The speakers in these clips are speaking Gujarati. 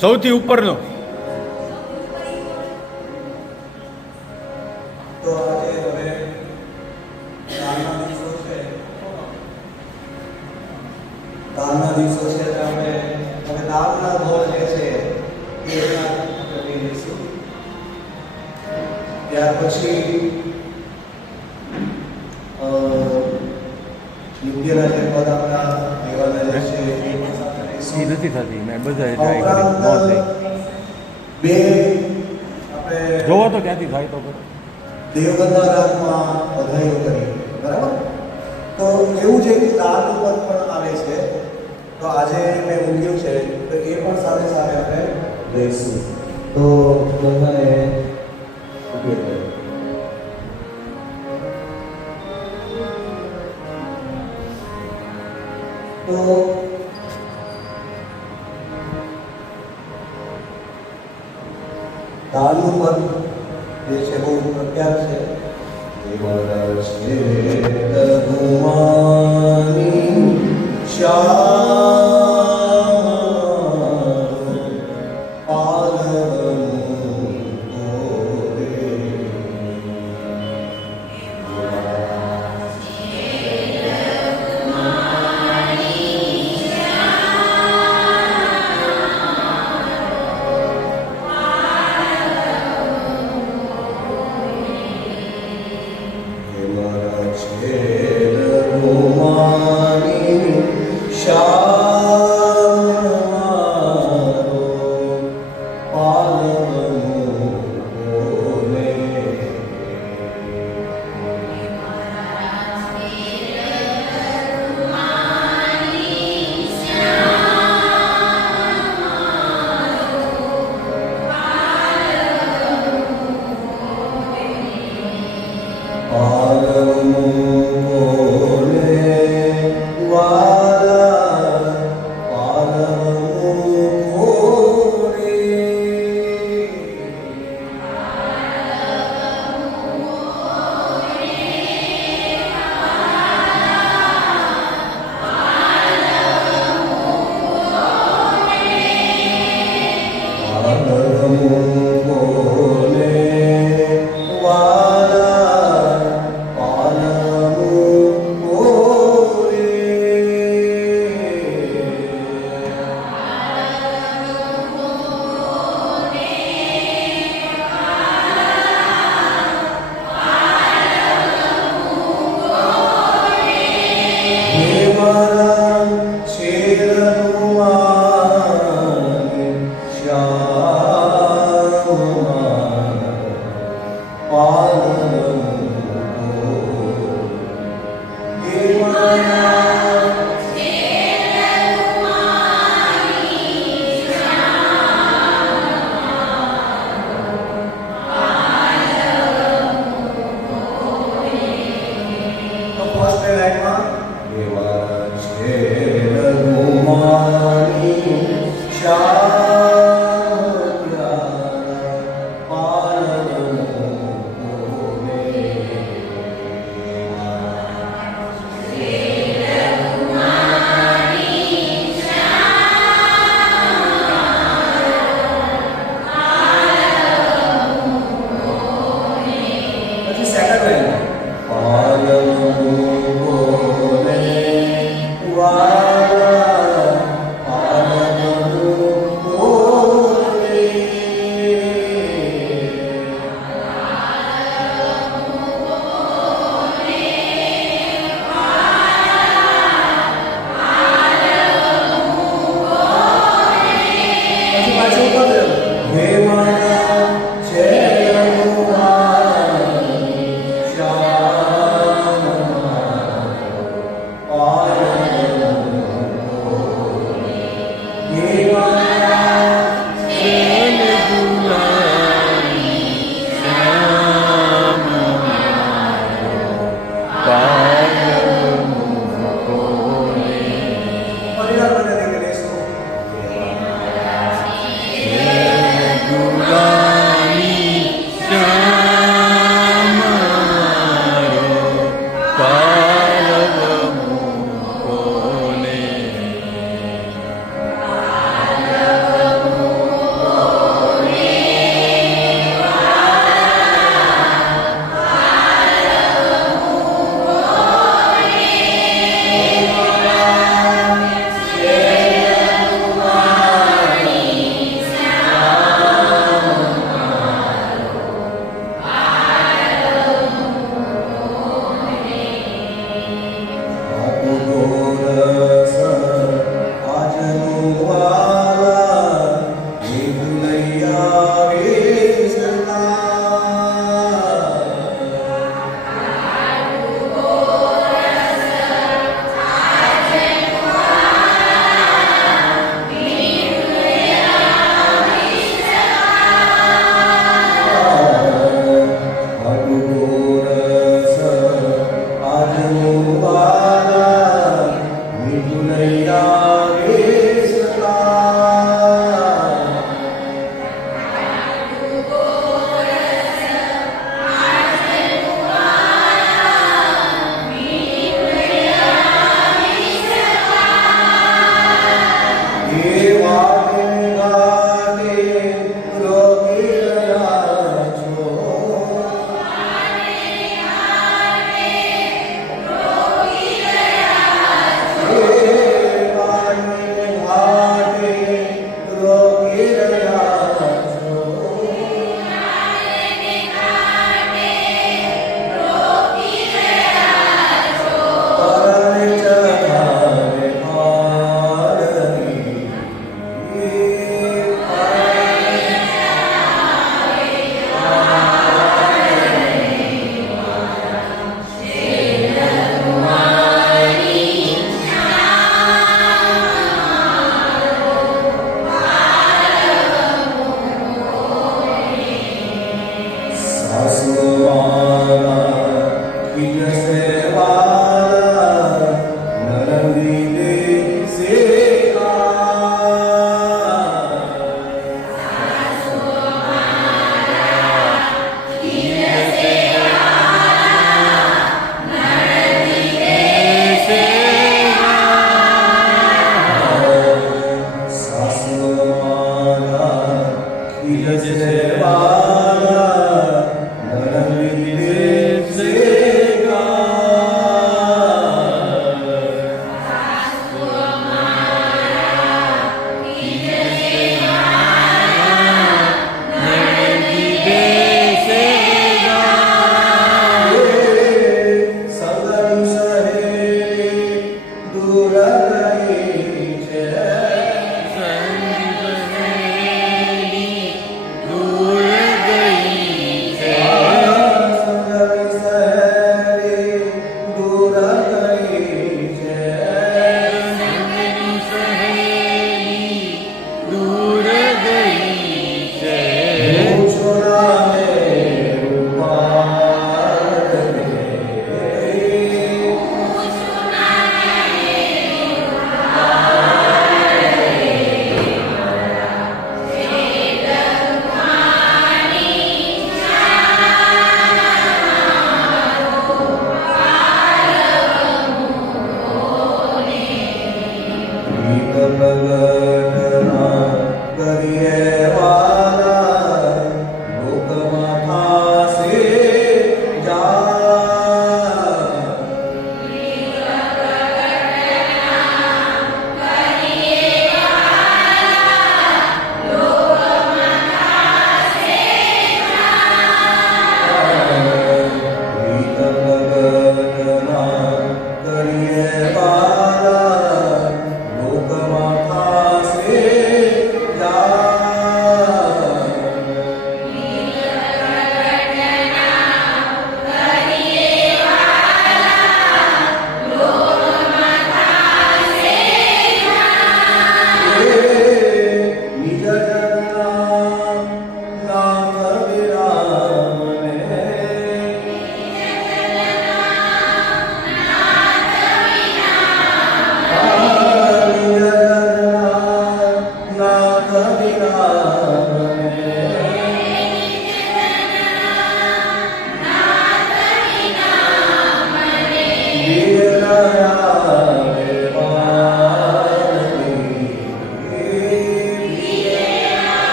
સૌથી ઉપરનો. તો આજે હવે કાલના દિવસો છે, કાલના દિવસો છે એટલે આપણે હવે દાળના ગોળ જે છે એ આપણે લઈ લઈશું. ત્યાર પછી યોગ્યના જે પદ આપણા દેવાના જે છે એ પણ સાથે લઈશું. એ નથી થતી, મેં બધા ટ્રાય કરી ન થઈ. બે આપણે જોવો તો ક્યાંથી થાય તો કરો. દેવગંગા રાગમાં વધાઈઓ કરી, બરાબર? તો એવું છે કે દાળનું પદ પણ આવે છે, તો આજે મેં મૂક્યું છે તો એ પણ સાથે સાથે આપણે લઈશું. તો બધાને ઉપયોગ કરીએ. તો દાળનું પદ જે છે બહુ પ્રખ્યાત છે. દેવળ છે રઘુમાની શ્યામ પાલન કોરે. દેવળ છે રઘુમાની શ્યામ પાલન કોરે. દેવળ છે રઘુમાની શ્યામ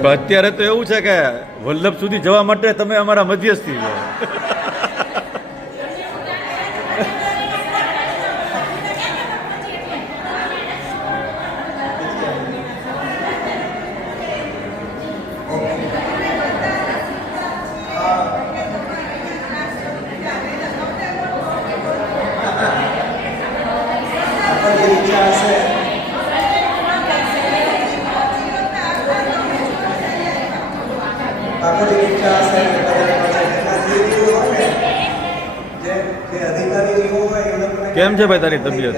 પણ અત્યારે તો એવું છે કે વલ્લભ સુધી જવા માટે તમે અમારા મધ્યસ્થી છો. કેમ છે ભાઈ તારી તબિયત?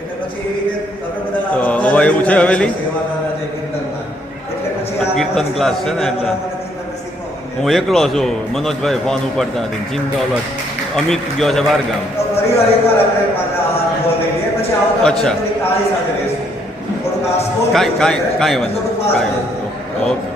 એટલે પછી એવી રીતે તમે બધા તો હવે એવું છે હવેલી? સેવાના જે કીર્તનના. એટલે પછી આ કીર્તન ક્લાસ છે ને એટલે. હું એકલો છું, મનોજભાઈ ફોન ઉપાડતા નથી, ચિંતા ઓલો અમિત ગયો છે બહાર ગામ. તો ફરીવાર એકવાર આપણે પાછા હાથ ધોવા લઈએ, પછી આવતા અચ્છા. વખતે તાળી સાથે રહેશું. થોડુંક આ slow કાંઈ કાંઈ કાંઈ વાંધો થોડુંક નહીં, fast કાંઈ રહેશે. વાંધો ઓકે.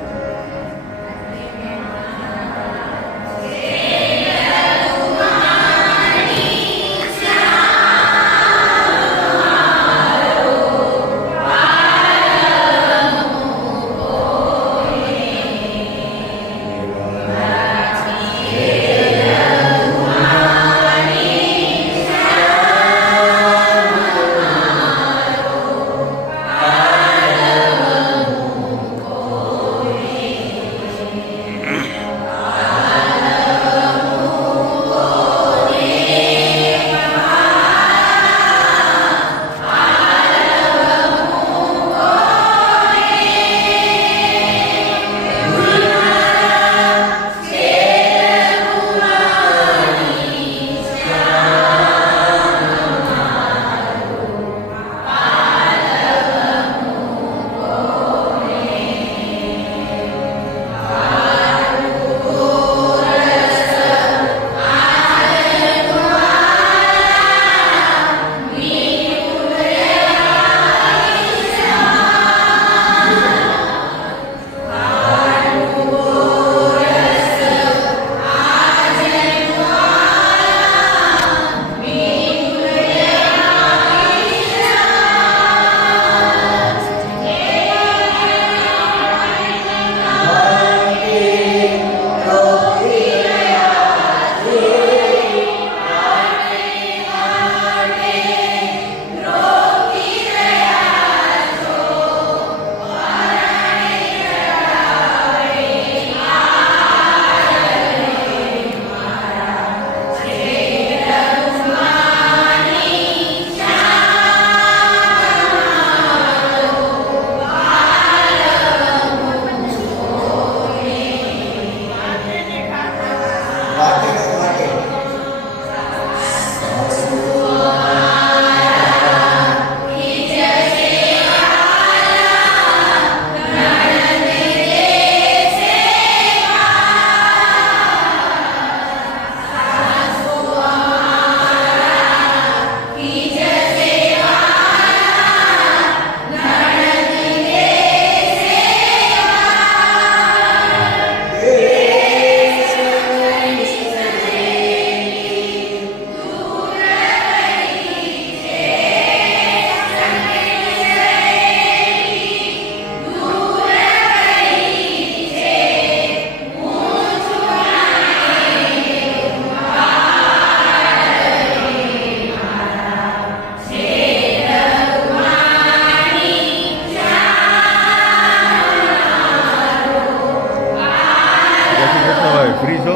ફ્રી છો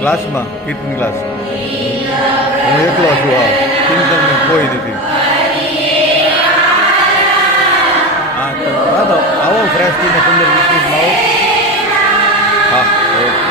ક્લાસમાં? કીર્તન ક્લાસ હું એકલો છું. હા, ચિંતન કોઈ નથી. હા તો આવો ફ્રેશ થઈને 15-20 મિનિટમાં આવો. હા ઓકે.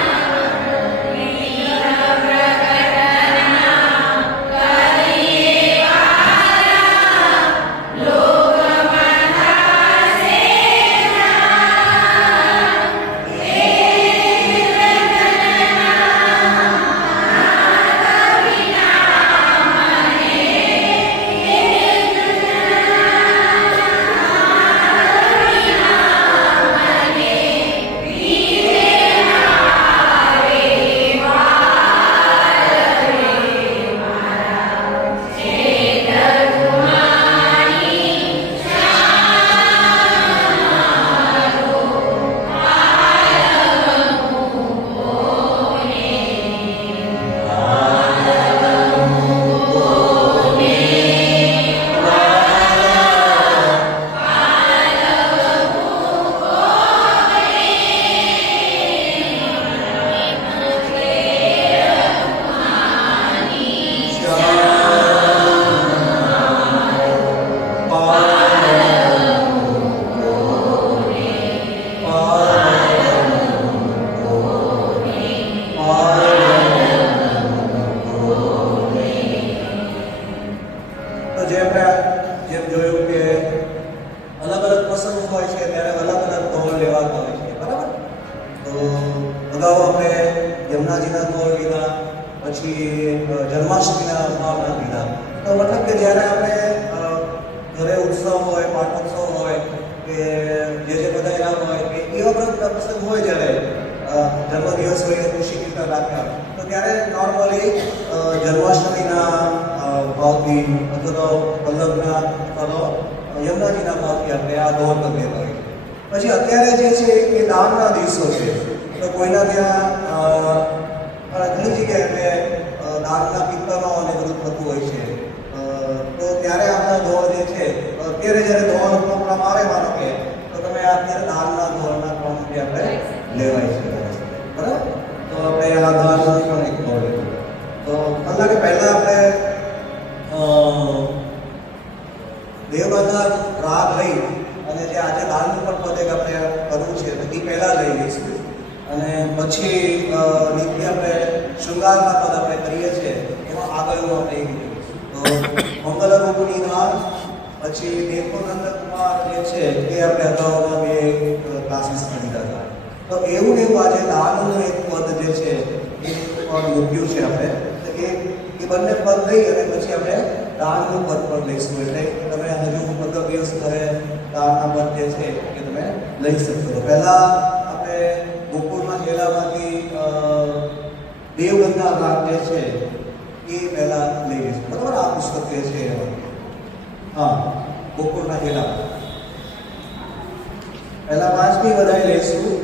યમુનાજીના ધોળ લીધા, પછી જન્માષ્ટમીના ભાવના લીધા. તો મતલબ કે જ્યારે આપણે ઘરે ઉત્સવ હોય, પાટોત્સવ હોય કે જે બધા એના હોય કે એવા બધા પ્રસંગ હોય, જ્યારે જન્મદિવસ હોય, ખુશી કીર્તન રાખ્યા, તો ત્યારે નોર્મલી જન્માષ્ટમીના ભાવથી અથવા તો વલ્લભના અથવા તો યમુનાજીના ભાવથી આપણે આ દોડ કરી દેતા હોય. પછી અત્યારે જે છે એ દાનના દિવસો છે. તો કોઈના ત્યાં ઘણી જગ્યાએ આપણે દાનના પિત્તનો અને બધું થતું હોય છે. તો ત્યારે આપણા દોડ જે છે, અત્યારે જ્યારે દોડ પ્રોગ્રામ આવે, માનો કે તો તમે અત્યારે દાનના દોડના ક્રમથી આપણે લેવાય છે, બરાબર? તો આપણે આ દાનની પણ એક દોડ લીધું. તો મને લાગે પહેલાં આપણે દેવગાથા રાગ લઈ અને જે આજે દાનનું પણ પદક આપણે કરવું છે, તો એ પહેલાં લઈ લઈશું. અને પછી નિત્ય આપણે શૃંગારના પદ આપણે કરીએ છીએ, એમાં આગળનું આપણે એ કરીશું. તો મંગલરૂપની દાન, પછી દેવનંદ કુમાર જે છે એ આપણે અગાઉના બે ક્લાસીસ લીધા હતા. તો એવું ને એવું આજે દાનનું એક પદ જે છે એ પણ મૂક્યું છે આપણે. તો એ બંને પદ લઈ અને પછી આપણે દાનનું પદ પણ લઈશું. એટલે તમે હજુ 15 દિવસ ઘરે દાનના પદ જે છે એ તમે લઈ શકશો. તો પહેલાં આપણે ગોકુળના ખેલામાંથી દેવગંગા રાગ જે છે એ પહેલાં લઈ લઈશું, બરાબર? આ પુસ્તક જે છે એમાં હા ગોકુળના ખેલા પહેલાં 5મી વધાઈ લઈશું.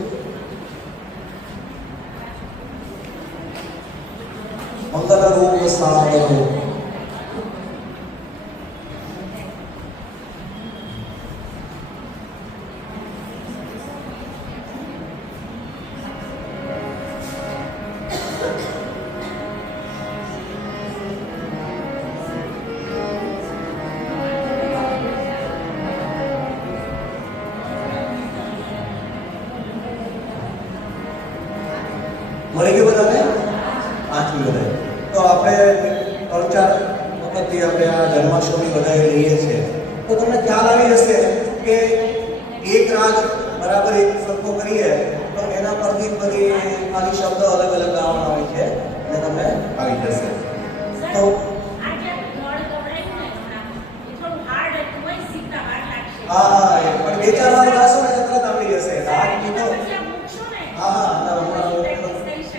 મંગલરૂપ સાગરો મળી ગયું બધાને? 5મી વધાઈ. તો આપણે 3-4 વખતથી આપણે આ જન્માષ્ટમી વધાઈ લઈએ છીએ. તો તમને ખ્યાલ આવી જશે કે એક રાગ બરાબર એક સરખો કરીએ તો એના પરથી બધી ખાલી શબ્દ અલગ અલગ આવવાના હોય છે અને તમને આવી જશે. તો હા, પણ 2-4 વાર ગાશો ને તરત આવડી જશે. રાગ કીધો હા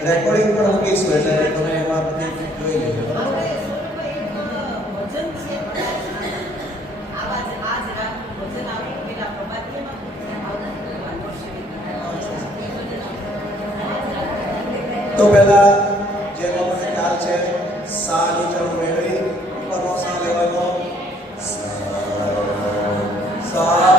રેકોર્ડિંગ પણ મૂકીશું, એટલે તમે એમાં બધી જોઈ લેજો, બરાબર? તો પહેલા જેનો મને ખ્યાલ છે, સા નીચે મેળવી ઉપરનો સા લેવાનો. સા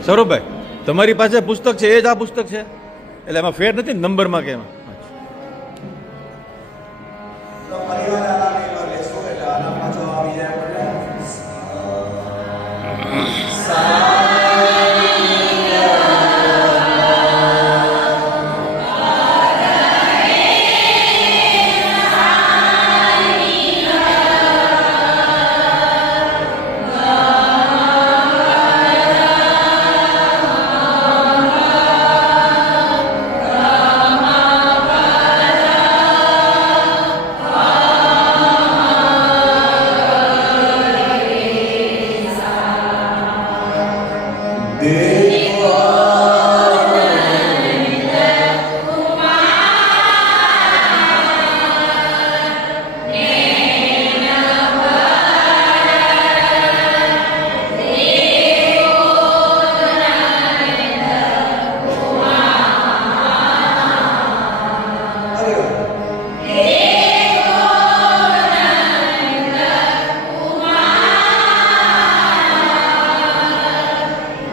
સૌરભભાઈ તમારી પાસે પુસ્તક છે એ જ આ પુસ્તક છે એટલે એમાં ફેર નથી ને નંબરમાં કે એમાં તો ફરીવાર આના પેપર લેશું એટલે આના પાછો આવી જાય આપણને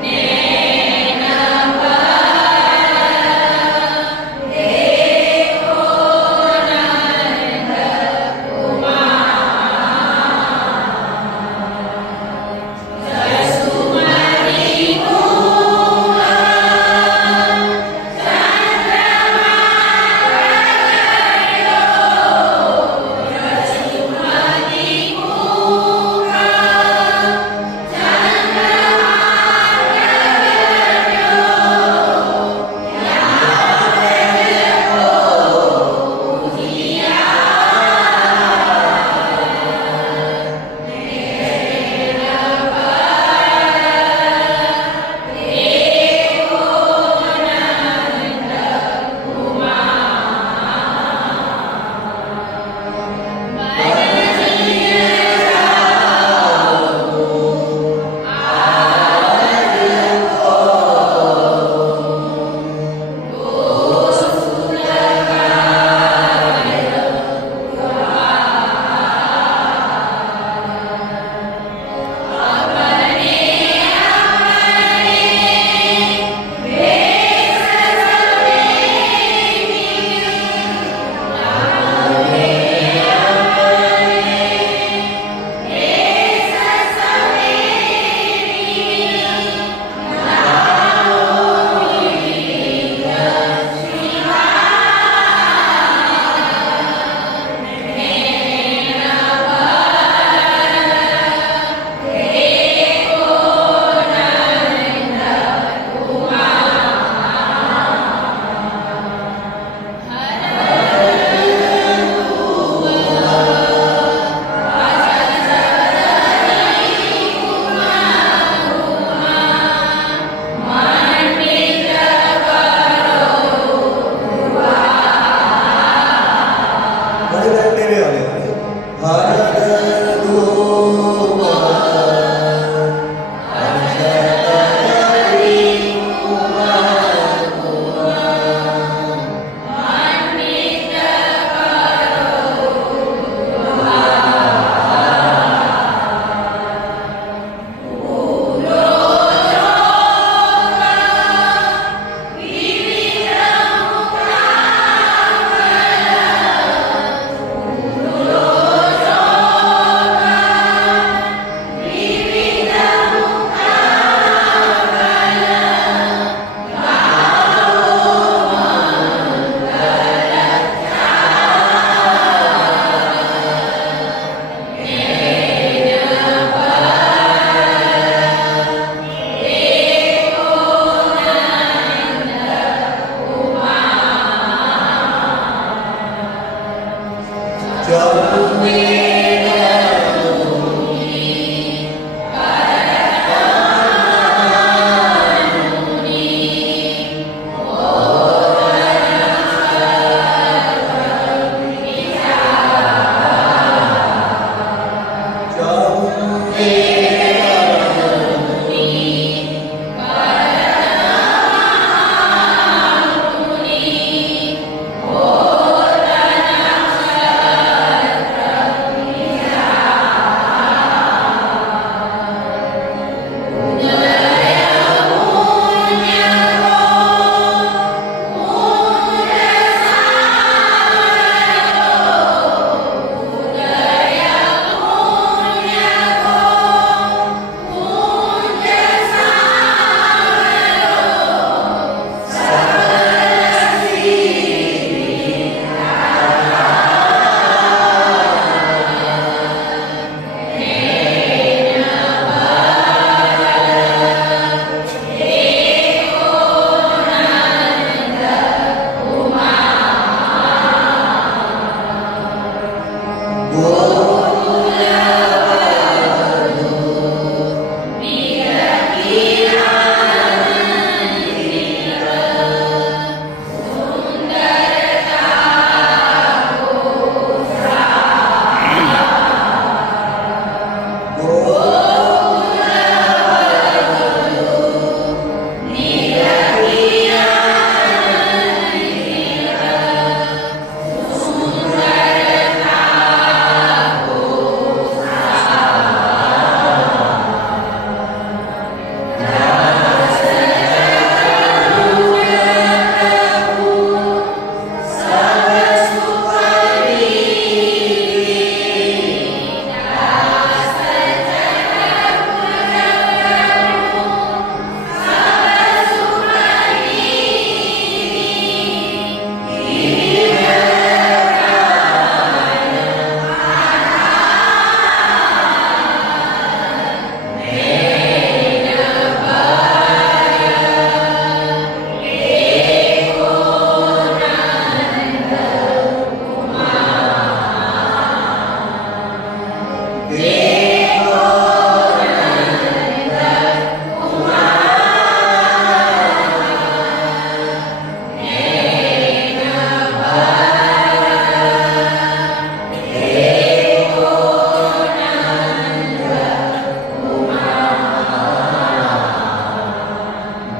Yeah.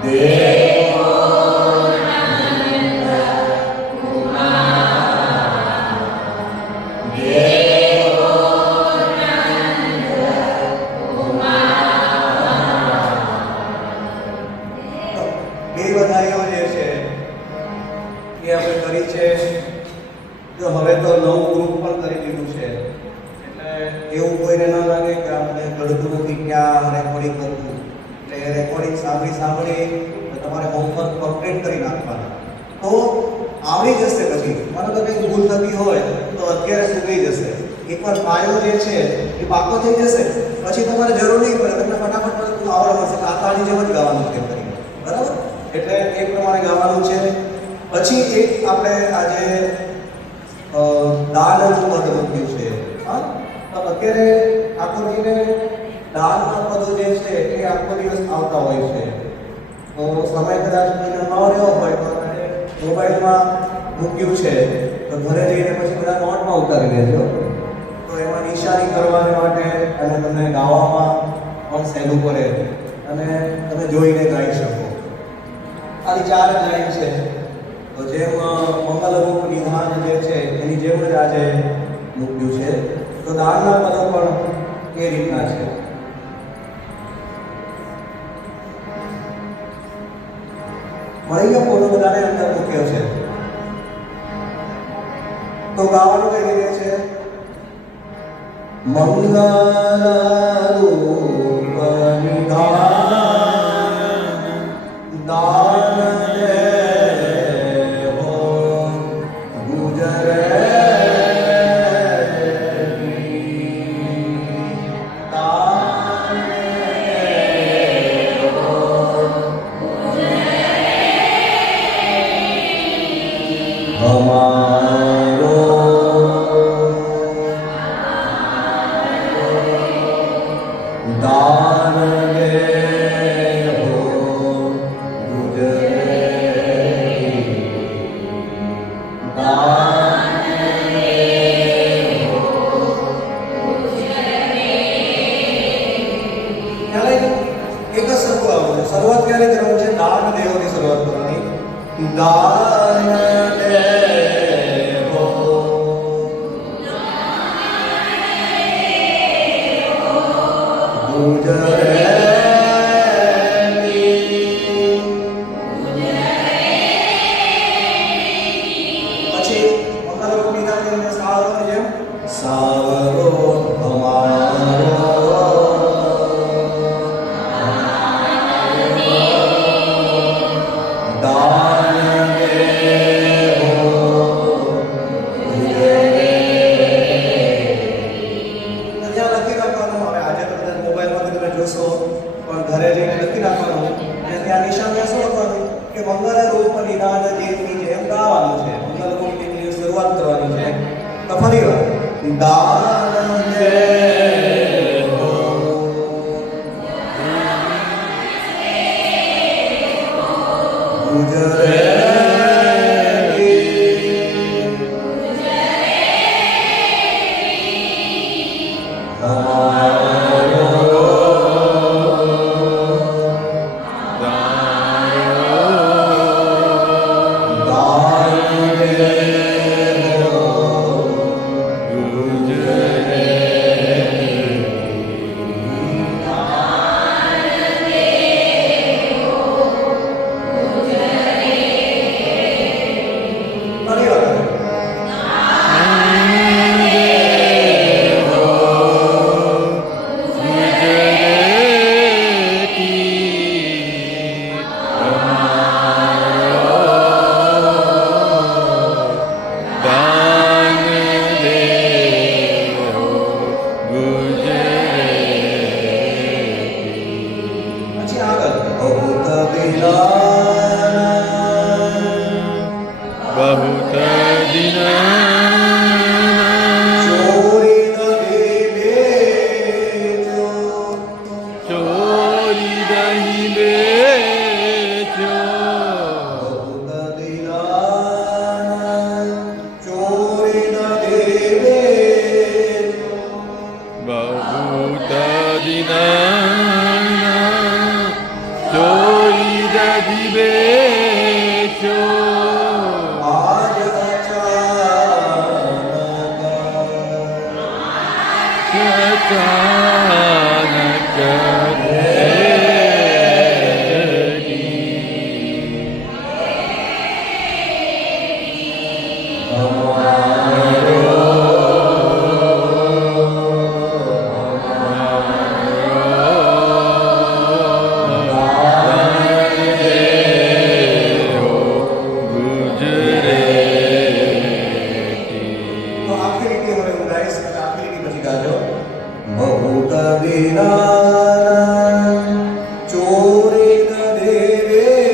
બે વધાઈઓ જે છે એ આપણે કરી છે. જો હવે તો નવું ગ્રુપ પણ કરી દીધું છે, એટલે એવું કોઈને ન લાગે કે આપણે ગળતું નથી ક્યાં રેકોર્ડિંગ કરતું. એટલે રેકોર્ડિંગ સાંભળી તમારે હોમવર્ક કમ્પ્લીટ કરી નાખવાનું, તો આવડી જશે. પછી માનો કે કંઈ ભૂલ થતી હોય તો અત્યારે સુકાઈ જશે. એકવાર પાયો જે છે એ પાકો થઈ જશે, પછી તમારે જરૂર નહીં પડે, તમને ફટાફટ બધું આવડે મળશે. કાતાની જેમ જ ગાવાનું છે કરી, બરાબર? એટલે એ પ્રમાણે ગાવાનું છે. પછી એક આપણે આજે દાનનું પદ મૂક્યું છે. હા, તો અત્યારે ઠાકોરજીને દાનના પદો જે છે એ આખો દિવસ આવતા હોય છે. તો સમય કદાચ કોઈને ન રહ્યો હોય તો મોબાઈલમાં મૂક્યું છે, તો ઘરે જઈને પછી બધા નોટમાં ઉતારી દેજો. તો એમાં નિશાની કરવાને માટે અને તમને ગાવામાં પણ સહેલું પડે અને તમે જોઈને ગાઈ શકો. ખાલી 4 જ લાઈન છે. તો જેમ મંગલરૂપ નિધાન જે છે એની જેમ જ આજે મૂક્યું છે. તો દાનના પદો પણ એ રીતના છે. મળી ગયો ફોટો બધાને અંદર મૂક્યો છે. તો ગાવાનું કઈ રીતે છે? મંગલરૂપ નિધાન દાન દેવો હમારો દાન દેવો ગુજરાતી દાન દેવો ગુજરાતી. એક જ સરખું આવશે. શરૂઆત ક્યારે કરવાની છે? દાન દેવોની શરૂઆત કરવાની. દાન દેવો ગુજરાતી. પછી મંગલરૂપ નિધાનને સાવરોની જેમ સાવરો અમારો દાન દેવો ગુજરાતી. તો ત્યાં લખી રાખવાનું. હવે આજે તો બધા મોબાઈલમાં તમે જોશો, પણ ઘરે જઈને લખી રાખવાનું. અને ત્યાં નિશાનમાં શું લખવાનું કે મંગલરૂપ નિધાન જેની જેમ ગાવાનું છે. મંગલરૂપ ની શરૂઆત કરવાની છે. તો ફરી વાર દાન દેવો ગુજરાતી અમારો દાન દેવો ગુજરાતી. દધી બેચો આજ અચાનક અચાનક તો આખી રીતે હવે હું ગાઈશ અને આખી રીતે પછી ગાજો. બહુત દિના ચોરિત દેવેશો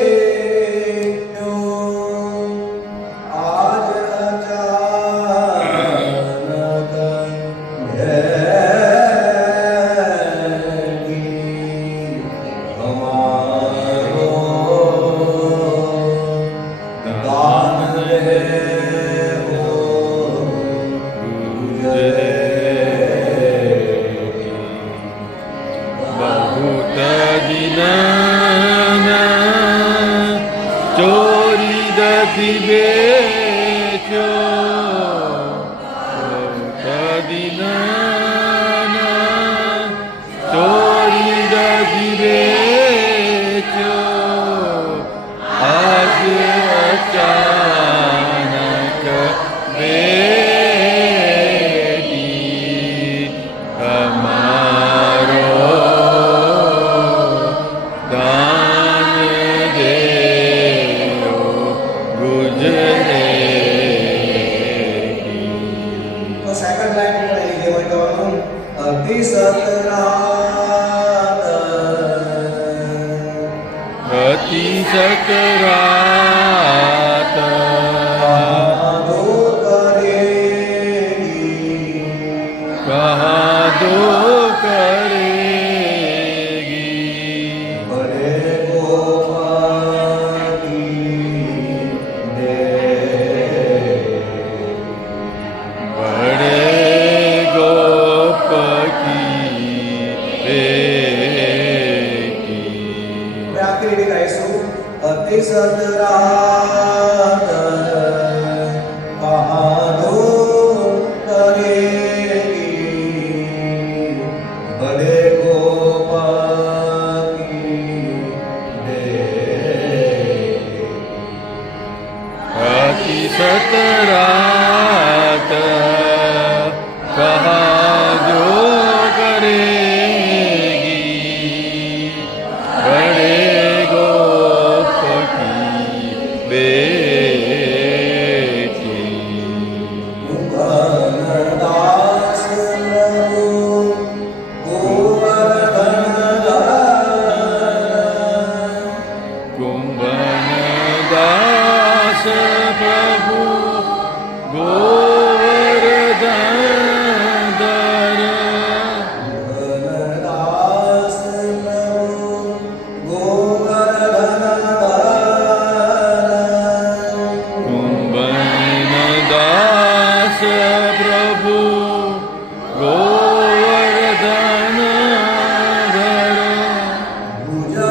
આજ અચાનક ભેટી હમારો દાન દેવો बहुत दिना ચોરી દધી બેચો बहुत દિના ચોરી દધી બેચો આજ અચાનક બેટી અમારો દાન દેવો ગુજરાતી. તો સેકન્ડ લાઈન પણ એની જેમ જ ગાવાનું. અતિ સતરાત અતિ સકરાત આદો કરેગી કહા દો કરેગી બડે ગોપાતી દે બડે ગોપ કી બેટી. હવે આખી રીતે ગાઈશું. અતિ સતરાત કહાદો કરેગી બડે ગોપાતી દે અતિ સતરાત કહા જો કરેગી બડે ગોપ કી બેટી. દાસ કુંભન દાસ પ્રભુ ગોવર્ધન ધર કુંભન દાસ પ્રભુ ગોવર્ધન ધર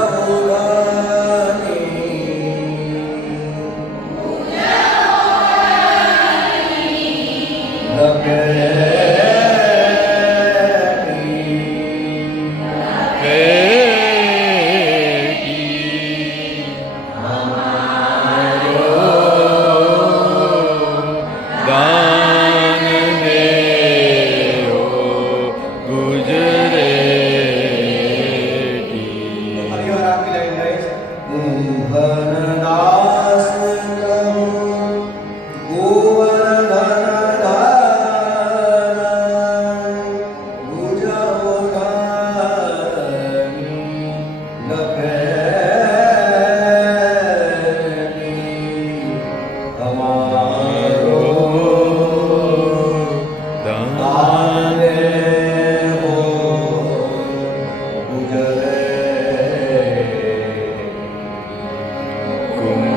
બેટી અમારો દાન દેવો ગુજરાતી. ફરીવાર આખી લાઈન ગાઈશ. કુંભનદાસ ગોવર્ધનધારણ ભુજૌધાની લખેલી અમારો દાન દેવો ગુજરાતી. કુંભ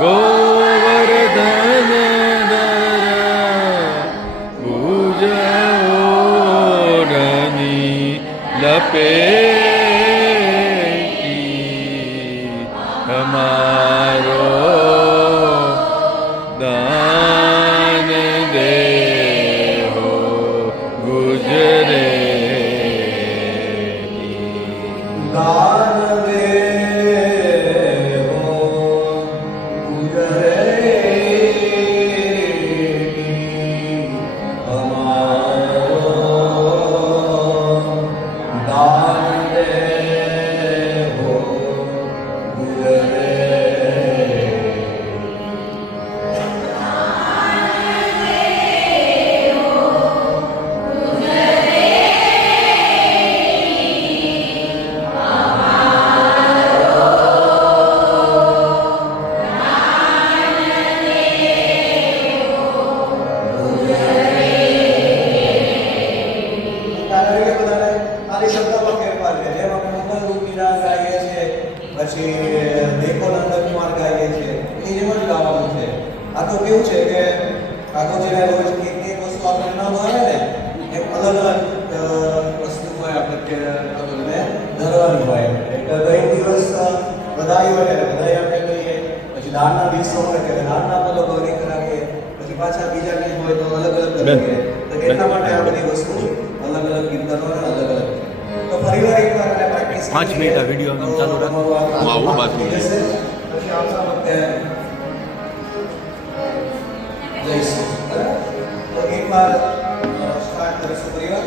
ગોવર્ધન ભુજ ઓઢની લપેટી હમારો દાન દેહો ગુજરે દાન દેહો ગુજરેટી અમારો દાન દેહો પછી દેખો નંદકુમાર ગાઈએ છીએ એ જેમ જ ગાવાનું છે. આ તો કેવું છે કે આ તો જે રોજ એક વસ્તુ આપણે ન ભાવે ને એમ અલગ અલગ વસ્તુ હોય આપણે કે ને ધરવાની હોય. એટલે દહીં દિવસ બધાઈ હોય બધાઈ આપણે કહીએ, પછી દાનના દિવસો હોય કે દાનના પદો ગૌરી કરાવીએ, પછી પાછા બીજા કંઈ હોય તો અલગ અલગ કરીએ. તો એટલા માટે આ બધી વસ્તુ અલગ અલગ કીર્તનો અલગ અલગ છે. તો ફરીવાર એકવાર આપણે પ્રેક્ટિસ 5 મિનિટ આ વિડીયો આમ ચાલુ રાખો. હું આવું બાજુ. પછી આવતા વખતે જઈશું. બરાબર? તો એકવાર સ્ટાર્ટ કરીશું ફરીવાર.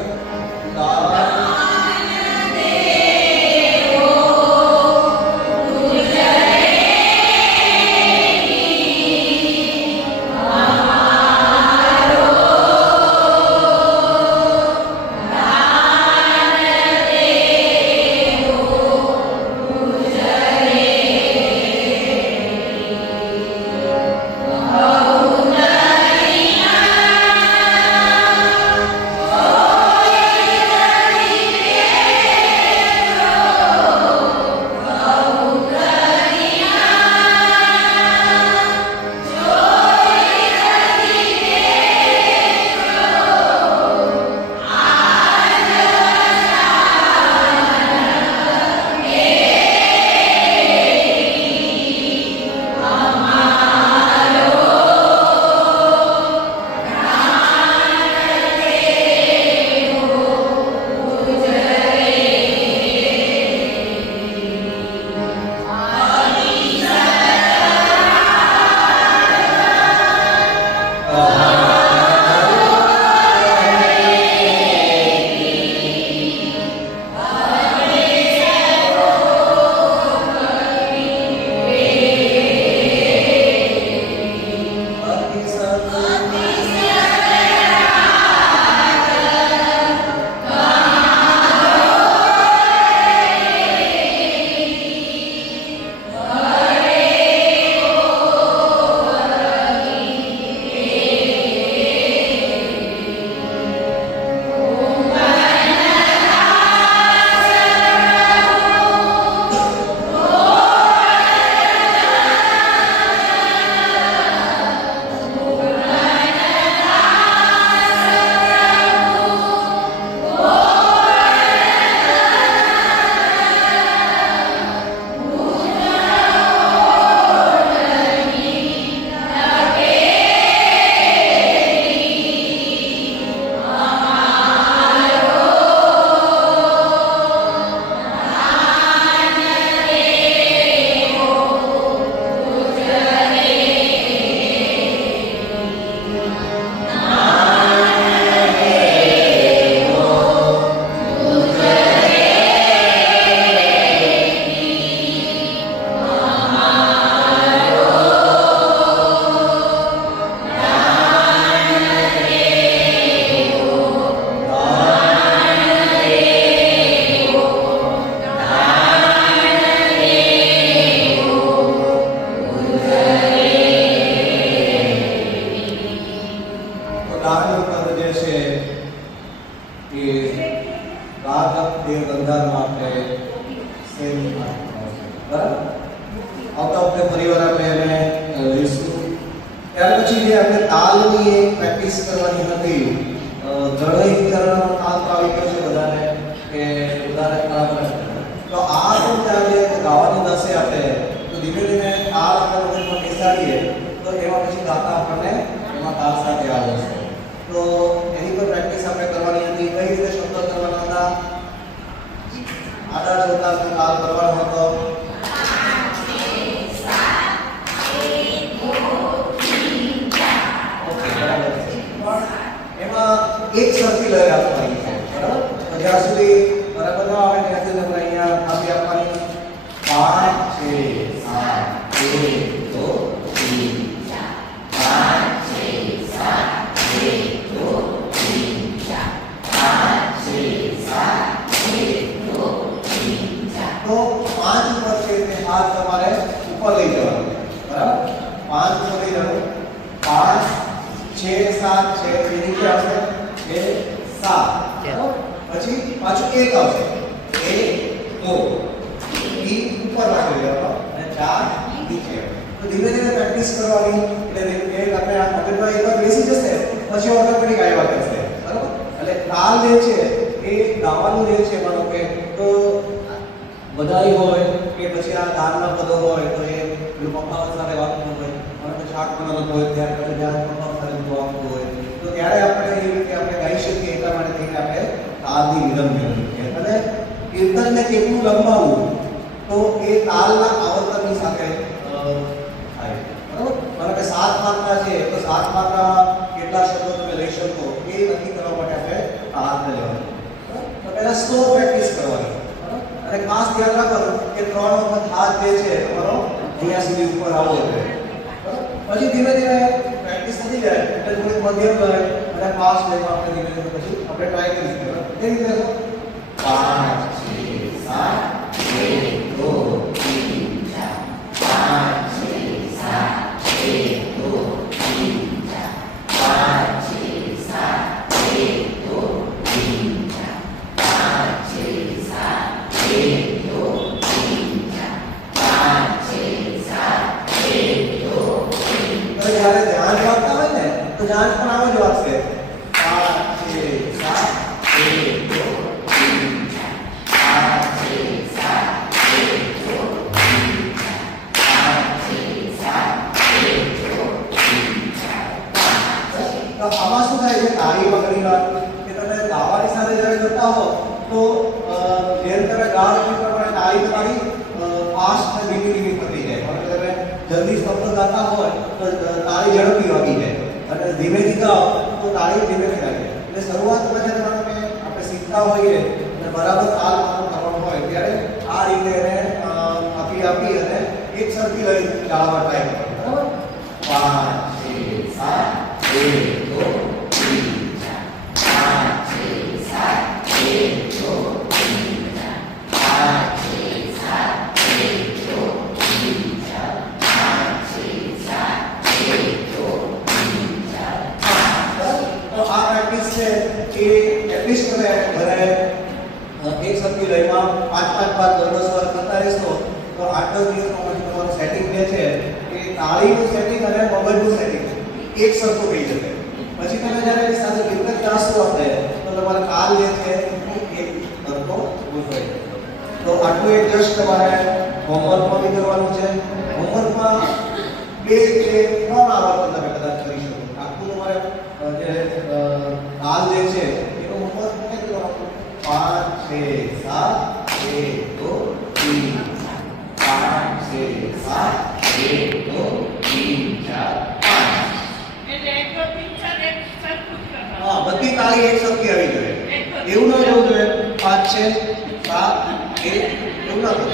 વખતે ફરીવાર આપણે એને લઈશું. ત્યાર પછી જે આપણે તાલની એક પ્રેક્ટિસ કરવાની હતી, દ્રઢ ઉચ્ચારણનો તાલ તો આવી ગયો છે બધાને કે ઉદાહરણ બરાબર. તો આ પણ જ્યારે ગાવાનું થશે આપણે તો ધીમે ધીમે તાલ આપણે મગજમાં બેસાડીએ તો એમાં પછી ગાતા આપણને એમાં તાલ સાથે આવે છે. તો એની પર પ્રેક્ટિસ આપણે કરવાની હતી. કઈ રીતે શબ્દ કરવાના હતા? આડા ચોથા તાલ કરવાનો હતો. એમાં એક સરખી લય આપવાની છે, બરાબર? તો જ્યાં સુધી બરાબર ન આવે ત્યાં સુધી આપણે અહીંયા આપી આપવાની 5 6 7 8 2 3 4 5 6 7 6 2 3 4 5 6 7 6 2 3 4 5 6 7 6 2 3 4 પછી પાછું 1 આવશે 1 2 3 ઉપર રાખી દેવાનો અને 4 નીચે. તો ધીમે ધીમે પ્રેક્ટિસ કરવાની એટલે એક આપણે આ મગજમાં એકવાર બેસી જશે પછી ઓટોમેટિક આવ્યા કરશે, બરાબર? એટલે તાલ જે છે એ ગાવાનું જે છે માનો કે તો બધાઈ હોય કે પછી આ ગાનના પદો હોય તો એ પેલું પપ્પા સાથે વાગતું હોય અને શાક બનાવતું હોય ત્યારે પછી જ્યારે પપ્પા સાથે વાગતું હોય તો ત્યારે આપણે એ રીતે આપણે ગાઈ શકીએ. એટલા માટે થઈને આપણે તાલની વિલંબ મેળવી શકીએ. અને કીર્તનને કેટલું લંબાવવું તો એ તાલના આવર્તનની સાથે થાય, બરાબર? માનો કે 7 માત્રા છે તો 7 માત્રામાં કેટલા શબ્દો તમે લઈ શકો એ નક્કી કરવા માટે આપણે આ હાથને લેવાનું, બરાબર? તો પહેલા સ્લો પ્રેક્ટિસ કરવાની, બરાબર? અને ખાસ ધ્યાન રાખવાનું કે 3 વખત હાથ જે છે તમારો અહીંયા સુધી ઉપર આવવો જોઈએ, બરાબર? પછી ધીમે ધીમે પ્રેક્ટિસ થઈ જાય એટલે થોડી મધ્યમ ગઈ અને ફાસ્ટ લેવા આપણે ધીમે ધીમે પછી આપણે ટ્રાય કરીશું, બરાબર? એ રીતે 5 6 7 1 જ્યારે ધ્યાન વાગતા હોય ને તો ધ્યાન પણ આમ જ વાગશે 5 6 7 1 2 3 4 5 6 7 1 2 3 4 5 6 7 1 2 3 4 તો આમાં શું થાય છે તાળીમાં ઘણી વાર કે તમે ગાવાની સાથે જ્યારે કરતા હો તો જેમ તમે ગાઓ એ પ્રમાણે તાળી તમારી ફાસ્ટ અને ધીમી થતી જાય. કારણ કે તમે જલ્દી શબ્દ ગાતા હોય તો તાળી ઝડપી વાગી જાય અને ધીમેથી ગાઓ તો તાળી ધીમેથી વાગે. એટલે શરૂઆતમાં જ્યારે આપણે શીખતા હોઈએ અને બરાબર તાલ કરવાનો હોય ત્યારે આ રીતે એને આપી અને એક સરખી લઈ ગાવા ટ્રાય કરો, બરાબર? 5 6 7 1 2 3 એટલીસ્ટ તમે ઘરે એક સરખી લયમાં 5 વાર 10 વાર કરતા રહેશો તો 8 દિવસમાં પછી તમારું સેટિંગ જે છે એ તાળીનું સેટિંગ અને મગજનું સેટિંગ એક સરખું થઈ જશે. પછી તમે જ્યારે એની સાથે કીર્તન ગાશો આપણે તો તમારા તાલ જે છે એક સરખો ગોઠવાઈ જશે. તો આટલું એક જસ્ટ તમારે હોમવર્કમાં બી કરવાનું છે. હોમવર્કમાં 2 કે 3 આવર્તન તમે કદાચ કરી શકો. આખું તમારે જે તાલ જે છે એનો હોમવર્ક કેટલો કરવાનો? 5 6 7 1 2 3 5 6 7 1 2 3 4 5 એટલે 1 2 3 4 એક સરખું કરવાનું. હા, બધી તાળી એક સરખી આવી જોઈએ. એવું ન જવું જોઈએ 5 6 7 1 એવું ના કરવું.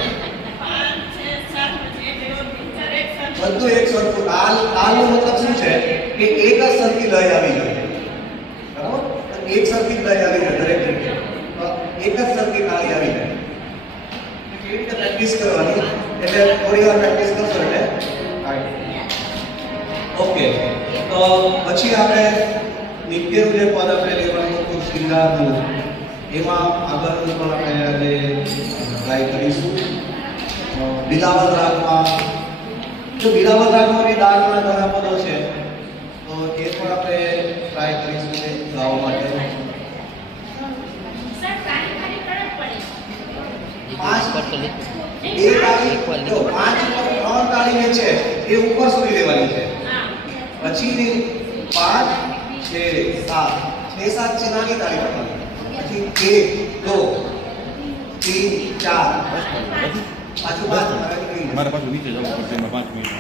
5 6 7 1 2 3 4 એક સરખું. બધું એક સરખું. તાલનો મતલબ શું છે કે એક જ સરખી લય આવી જોઈએ, બરાબર? એક સરખી લય આવી જાય દરેક જગ્યાએ. એક જ સરખી તાળી આવી જાય. કેવી રીતે પ્રેક્ટિસ કરવાની એટલે થોડી વાર પ્રેક્ટિસ કરશો એટલે ઓકે. તો પછી આપણે નિત્યનું જે પદ આપણે લેવાનું હતું શૃંગારનું એમાં આગળનું પણ આપણે આજે ટ્રાય કરીશું. બિલાવલ રાગમાં જો બિલાવલ રાગમાંની દાળના ઘણા પદો છે તો એ પણ આપણે ટ્રાય કરીશું ગાવા માટે. સર તારી તારી કડક પડે પાંચ બે તાળી જો 5 પર 3 તાળી છે એ ઉપર સુધી લેવાની છે. હા પછી 5 6 7 6 7 છે નાની તાળી પડવાની. પછી 1 2 3 4 પાછું 5 મારે પાછું નીચે જવું પડશે એમાં 5 મિનિટ.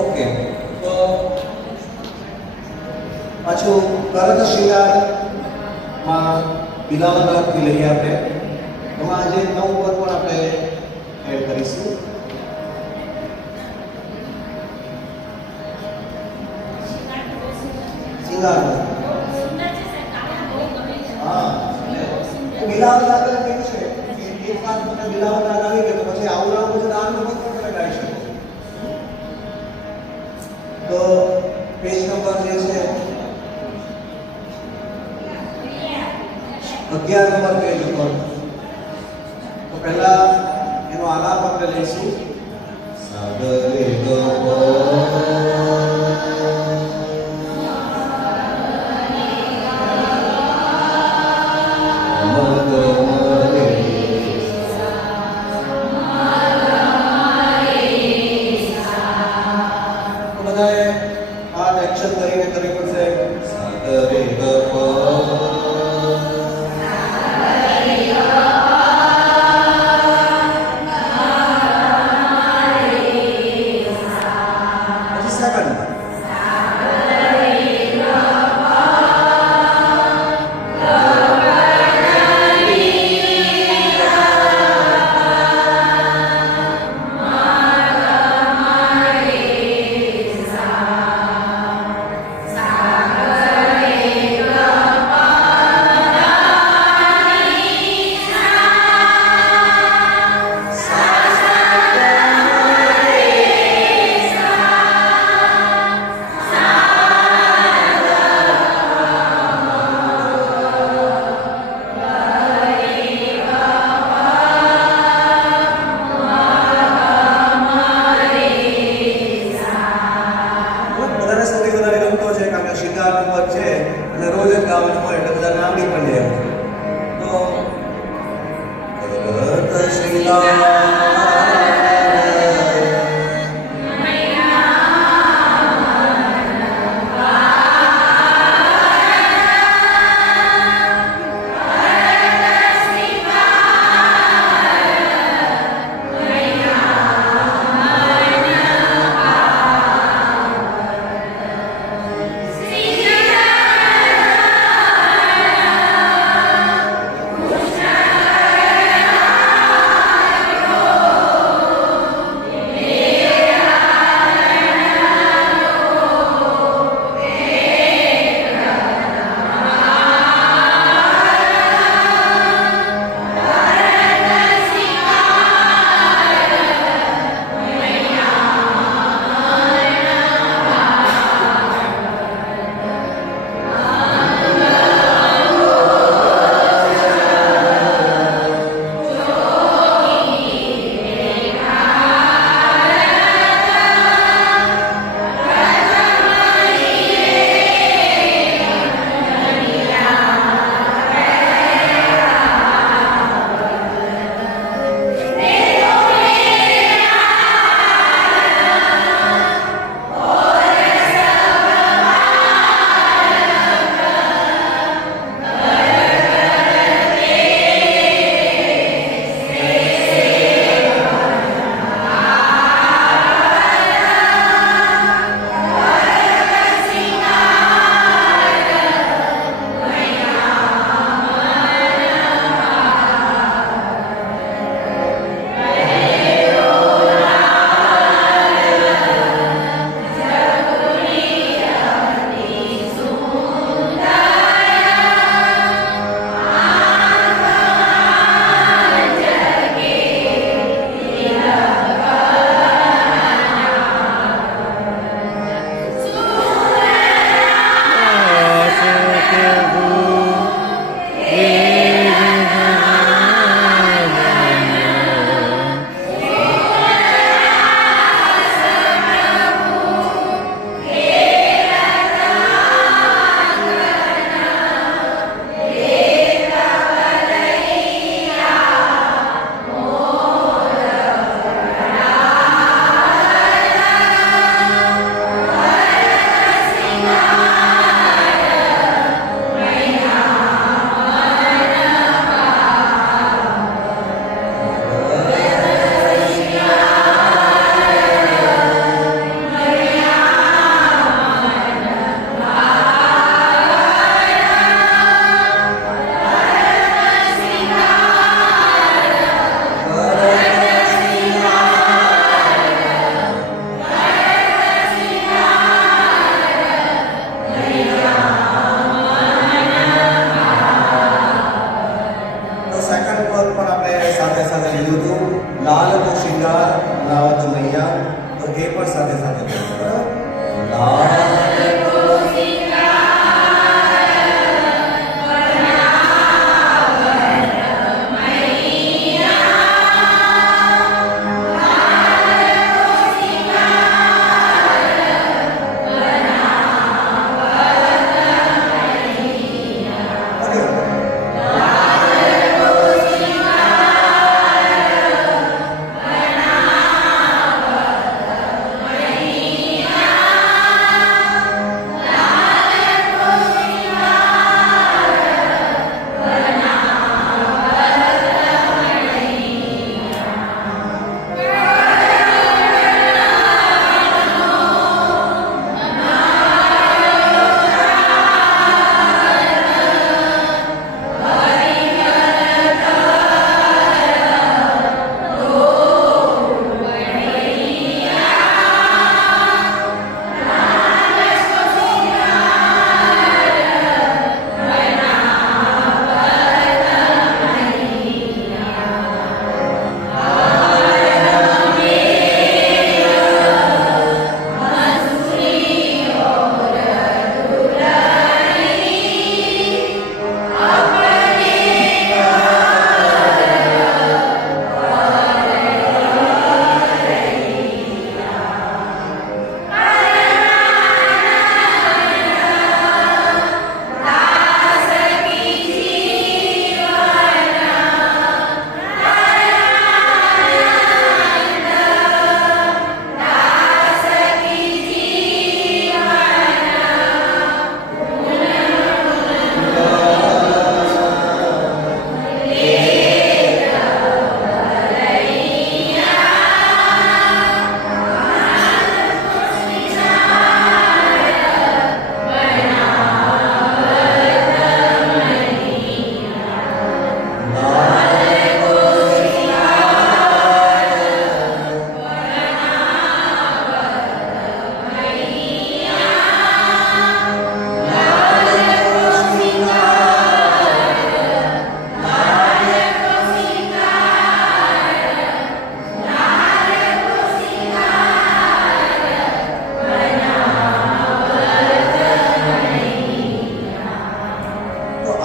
ઓકે તો પાછું કરત શિંગારમાં બિલાવલ રાગથી લઈએ આપણે. એમાં આજે 9 પર પણ આપણે એડ કરીશું. શિંગાર સુંદર છે સર કાળા બહુ ગમે છે હા બિલાવલ રાગ કેવું છે કે એક વાર મને બિલાવલ રાગ આવી ગયો તો પછી આવડા પછી દાનનો મત પણ તમે ગાઈ શકો. તો પેજ નંબર જે છે 11 નંબર પેજ ઉપર તો પહેલા એનો આલાપ આપણે લઈશું. સાગર બધાએ હાથ એક્શન કરીને કરવી પડશે. સાગર પછી સેકન્ડ પદ પણ આપણે સાથે સાથે લીધું હતું, લાલનો શિંગાર લાવત મૈયા, તો એ પણ સાથે સાથે લીધું, બરાબર? લાલનો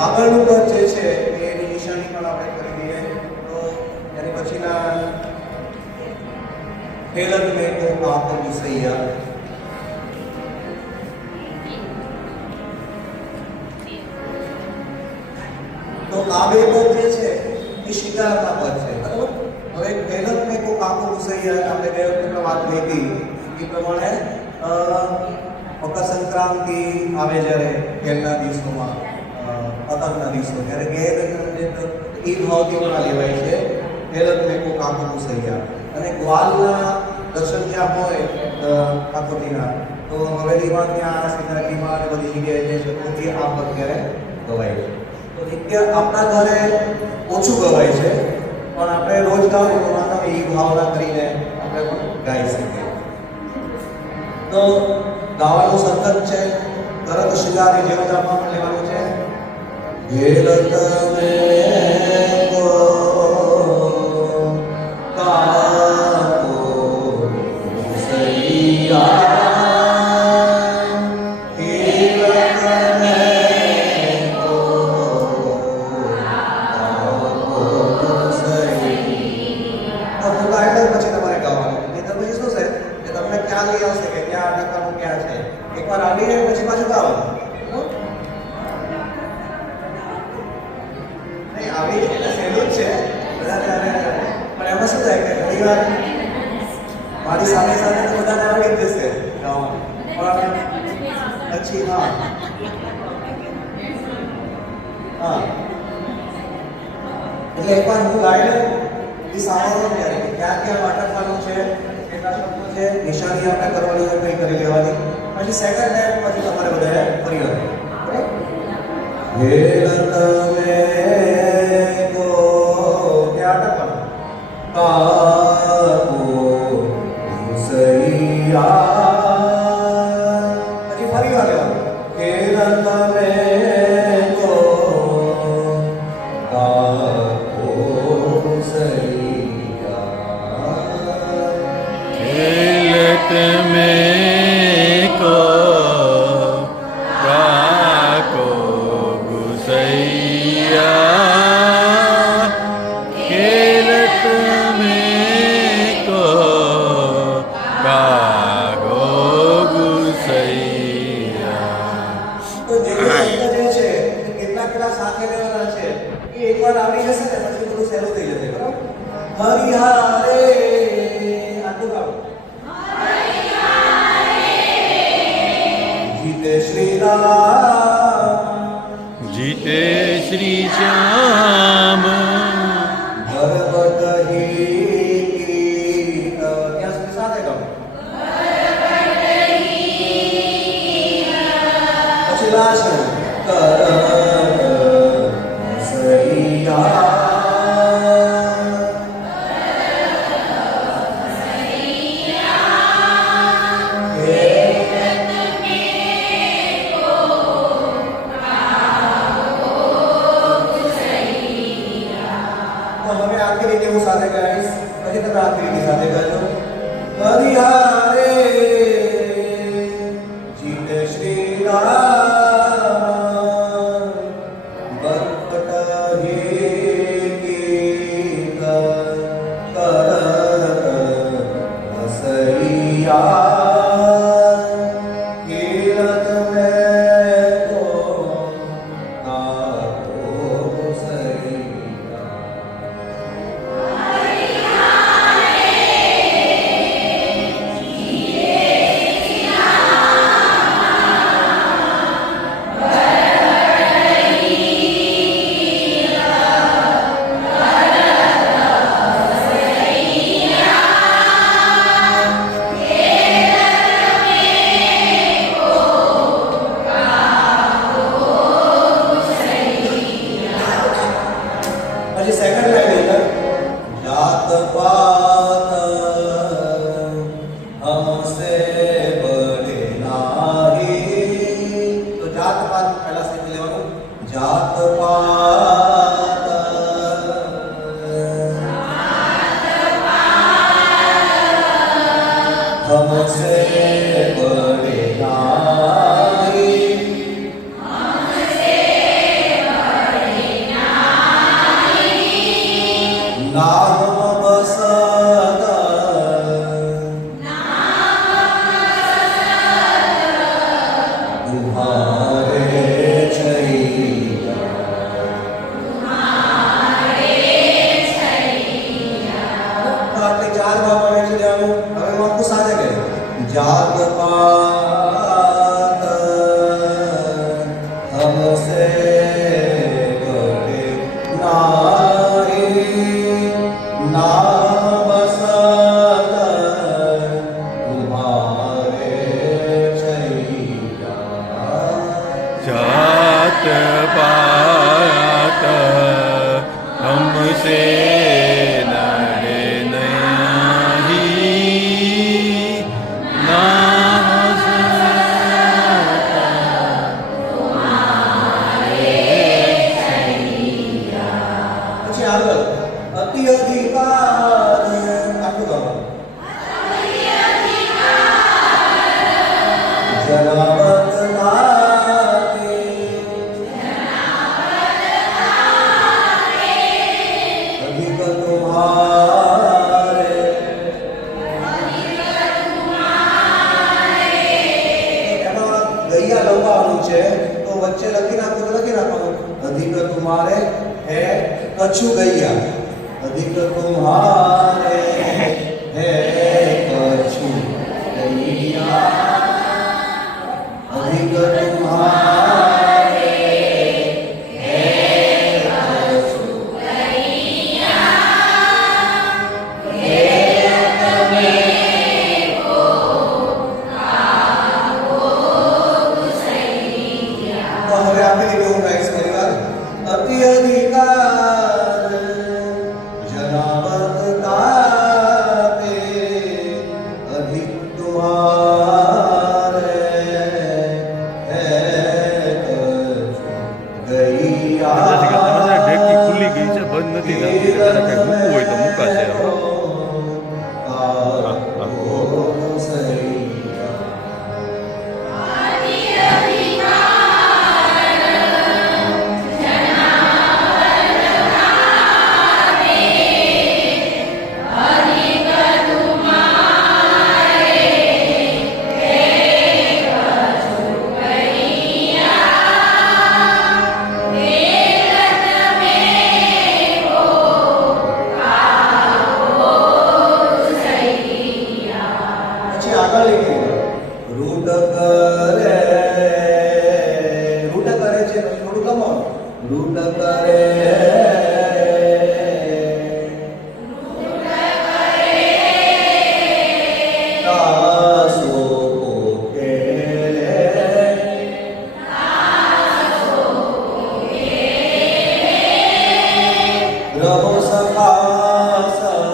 આગળનું પદ જે છે એની નિશાની પણ આપણે કરી દઈએ, તો એની પછીના ખેલત મેં તો આપ મુસૈયા, તો આ બે પદ જે છે એ શિકારના પદ છે, બરાબર? હવે ખેલત મેં તો આપ મુસૈયા આપણે બે વખત વાત થઈ હતી એ પ્રમાણે મકર સંક્રાંતિ આવે જ્યારે ખેલના દિવસોમાં, પતંગના દિવસો ત્યારે ઈ ભાવથી પણ આ લેવાય છે ખેલત મેં કો કાકો મુસૈયા. અને ગ્વાલના દર્શન જ્યાં હોય કાકોતીના, તો હવેલીમાં ત્યાં સીતાજીમાં અને બધી જગ્યાએ જે છે તો આ પદ ત્યારે ગવાય છે. તો નિત્ય આપણા ઘરે ઓછું ગવાય છે, પણ આપણે રોજ ગાવ તો વાંધો ઈ ભાવના કરીને આપણે પણ ગાઈ શકીએ. તો ગાવાનું સંગત છે, તરત શિલાની જેવતામાં પણ લેવાનું છે. ખેલત મેં કો કાકો મુસૈયા, ખેલત મેં કો કાકો મુસૈયા. તો ગાઈડર પછી તમારે ગાવાનું, નહીં તો પછી શું છે કે તમને ક્યાં લઈ આવશે કે ક્યાં અટકવાનું ક્યાં છે, એકવાર આવી જાય પછી પાછું ગાવાનું. આવી એટલે સહેલું જ છે બધાને, પણ એમાં શું થાય કે ઘણી વાર મારી સાથે સાથે તો બધાને આવડી જ જશે ગાવાનું, પણ પછી હા એટલે એકવાર હું ગાઈડ એ સાંભળો ત્યારે કે ક્યાં ક્યાં અટકવાનું છે, કેટલા શબ્દો છે, નિશાની આપણે કરવાની હોય કંઈ કરી લેવાની, પછી સેકન્ડ ટાઈમ પછી તમારે બધાએ કરી લેવાનું. ખેલત મેં કો ક્યાં અટકવાનું, કાકો મુસૈયા, પછી ફરી વાર લેવાનું. ખેલત મેં કો કાકો में को काको गुसैया खेलत में को काको गुसैया. તો જે શબ્દ જે છે એ કેટલા સાથે રહેવાના છે એ એકવાર આવડી જશે ને પછી બધું સહેલું થઈ જશે. બરાબર? હરિહારે આટલું ગાઓ. જીતે શ્રી રામ जीते श्री श्याम ભરત હિત. ત્યાં સુધી સાથે ગાઓ. પછી લાસ્ટ કરત સૈયા. તો હવે આખી રીતે હું સાથે ગાઈશ, પછી તમે આખી રીતે સાથે ગાજો. હરિહારે જીતે શ્રી રામ બરકટ હિત કરત સૈયા કિરત મેં તો કાકો સૈયા. પછી સેકન્ડ લાઈન અંદર જાત પાત હમસે બડે નાહી. તો જાત પાત પહેલા શીખી લેવાનું. જાત પાત હમસે બડે નાહી. नाम बसत तुम्हारे छैया. તો આટલી ચાર બાબતો છે લેવાનું. હવે વાક્ય સાથે કહે. જાત પાત હમસે બડે નાહી. नाम बसत तुम्हारे छैया. जात पात हमसे नरे नहीं नाम પછી આગળ અતિ અધિકાર આટલું ગાવાનું. જનાવત નાતે અધિક તુમ્હારે. એમાં ગૈયા લંબાવાનું છે તો વચ્ચે લખી નાખો તો લખી નાખવાનું. અધિક તુમ્હારે હે કछु ગૈયા. अधिक तुम्हारे है कछु गैया. अधिक तुम्हारे है कछु તો હવે આપણી રીતે હું ગાઈશ ફરી વાર. અતિ અધિકાર जनावत ताते अधिक तुम्हारे है कछु गैया. ઢેકી ખુલ્લી ગઈ છે, બંધ નથી થતી. ત્યારે કંઈ મૂકવું હોય તો મૂકાશે. કાકો સૈયા. સખા સબ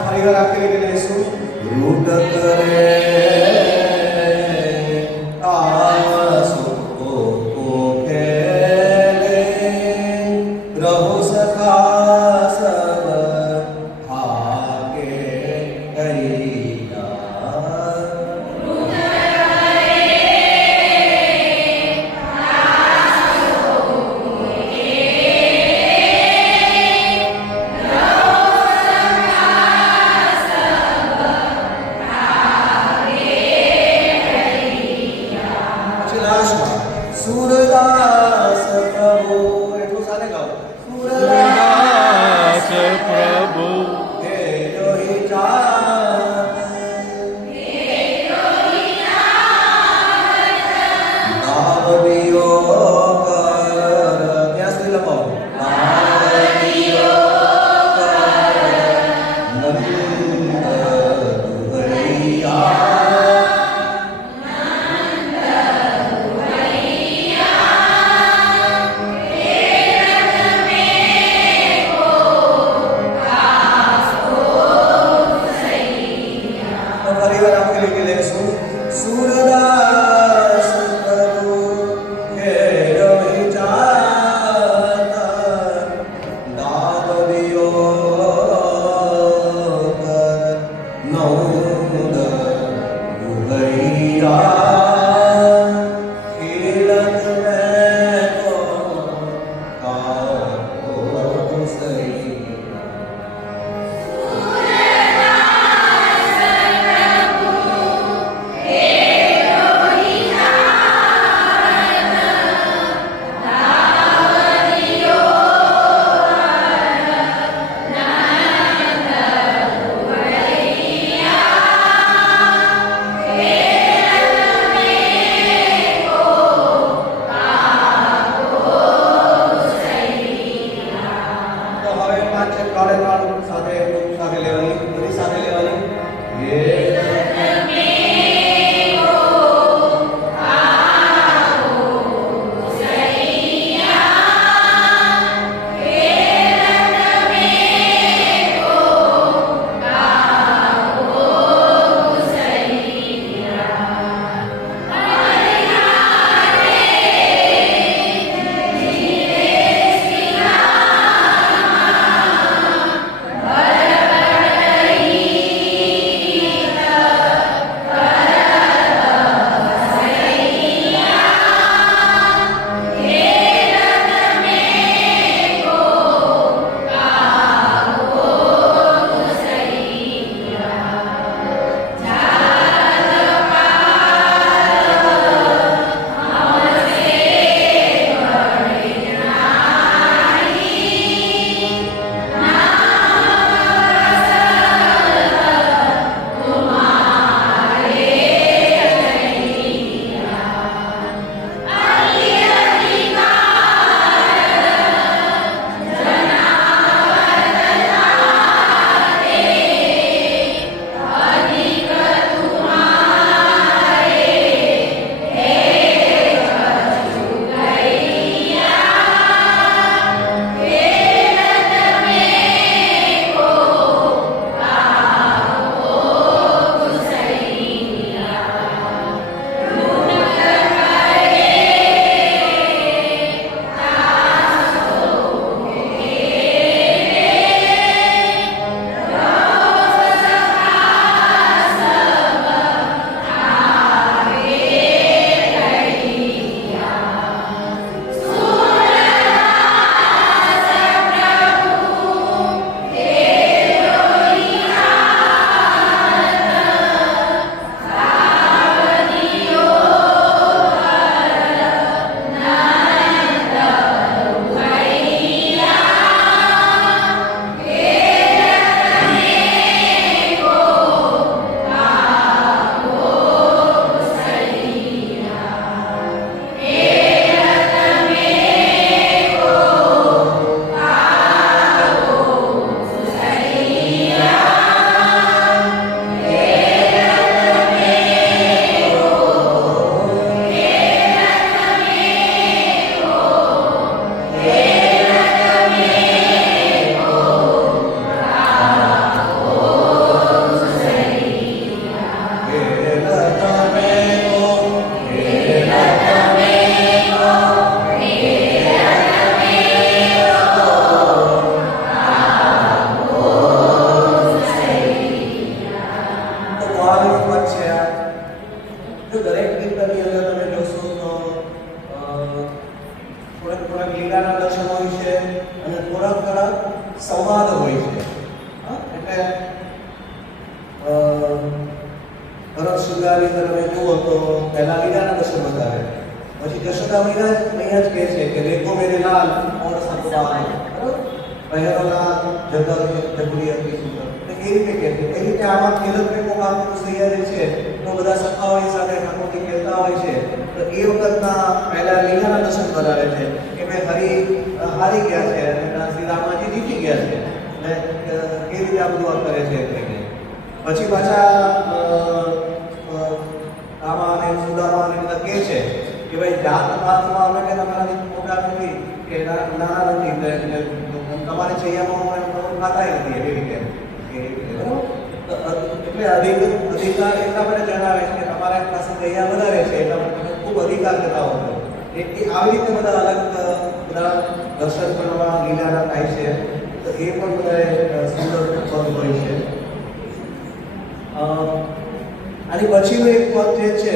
ફરી વાર આખરી કે લઈશું રૂટ કરે આસુ કોકે રહો સખા સબ આગે કૈયા પછી લાસ્ટમાં સુરદાસ પ્રભુ એટલું સાથે ગાઓ દાસ પ્રભુ હે લોહી જાન નામ દિયો કર ત્યાં સુધી લખાવો નામ દિયો કર નંદ દુહૈયા ફરી વાર આપણે લખી લઈશું સુરદાસ પ્રભુ હે રોહિ જાત નામ દિયો કર ભરત શૃંગારની તમે જુઓ તો પહેલા લીલાના દર્શન બતાવે, પછી જશોદા મૈયા અહીંયા જ કહે છે કે દેખો મેરે લાલ ઓર સતવાલ, પહેરો લાલ જગુરી અતિ સુંદર. એ રીતે કહે છે. એ રીતે આમાં ખેલત પ્રેમો કામનું સૈયા છે તો બધા સખાઓની સાથે ઠાકોરજી ખેલતા હોય છે. તો એ વખતના પહેલા લીલાના દર્શન કરાવે છે કે મેં હારી ગયા છે અને શ્રી રામાજી જીતી ગયા છે. અને એ રીતે આ બધું કરે છે. પછી પાછા રામા અને સુદામા અને બધા કહે છે કે ભાઈ જાત પાતમાં અમે કે તમારાથી મોટા નથી કે નાના નથી, તમારે છૈયામાં ખાતા નથી એવી રીતે. એટલે અધિકાર એટલા માટે જણાવે છે કે તમારા પાસે દયા વધારે છે એટલા માટે તમે ખૂબ અધિકાર ધરાવો છો. આવી રીતે બધા અલગ બધા દર્શન કરવા લીલાના થાય છે. તો એ પણ બધા સુંદર પદ હોય છે. આની પછીનું એક પદ જે છે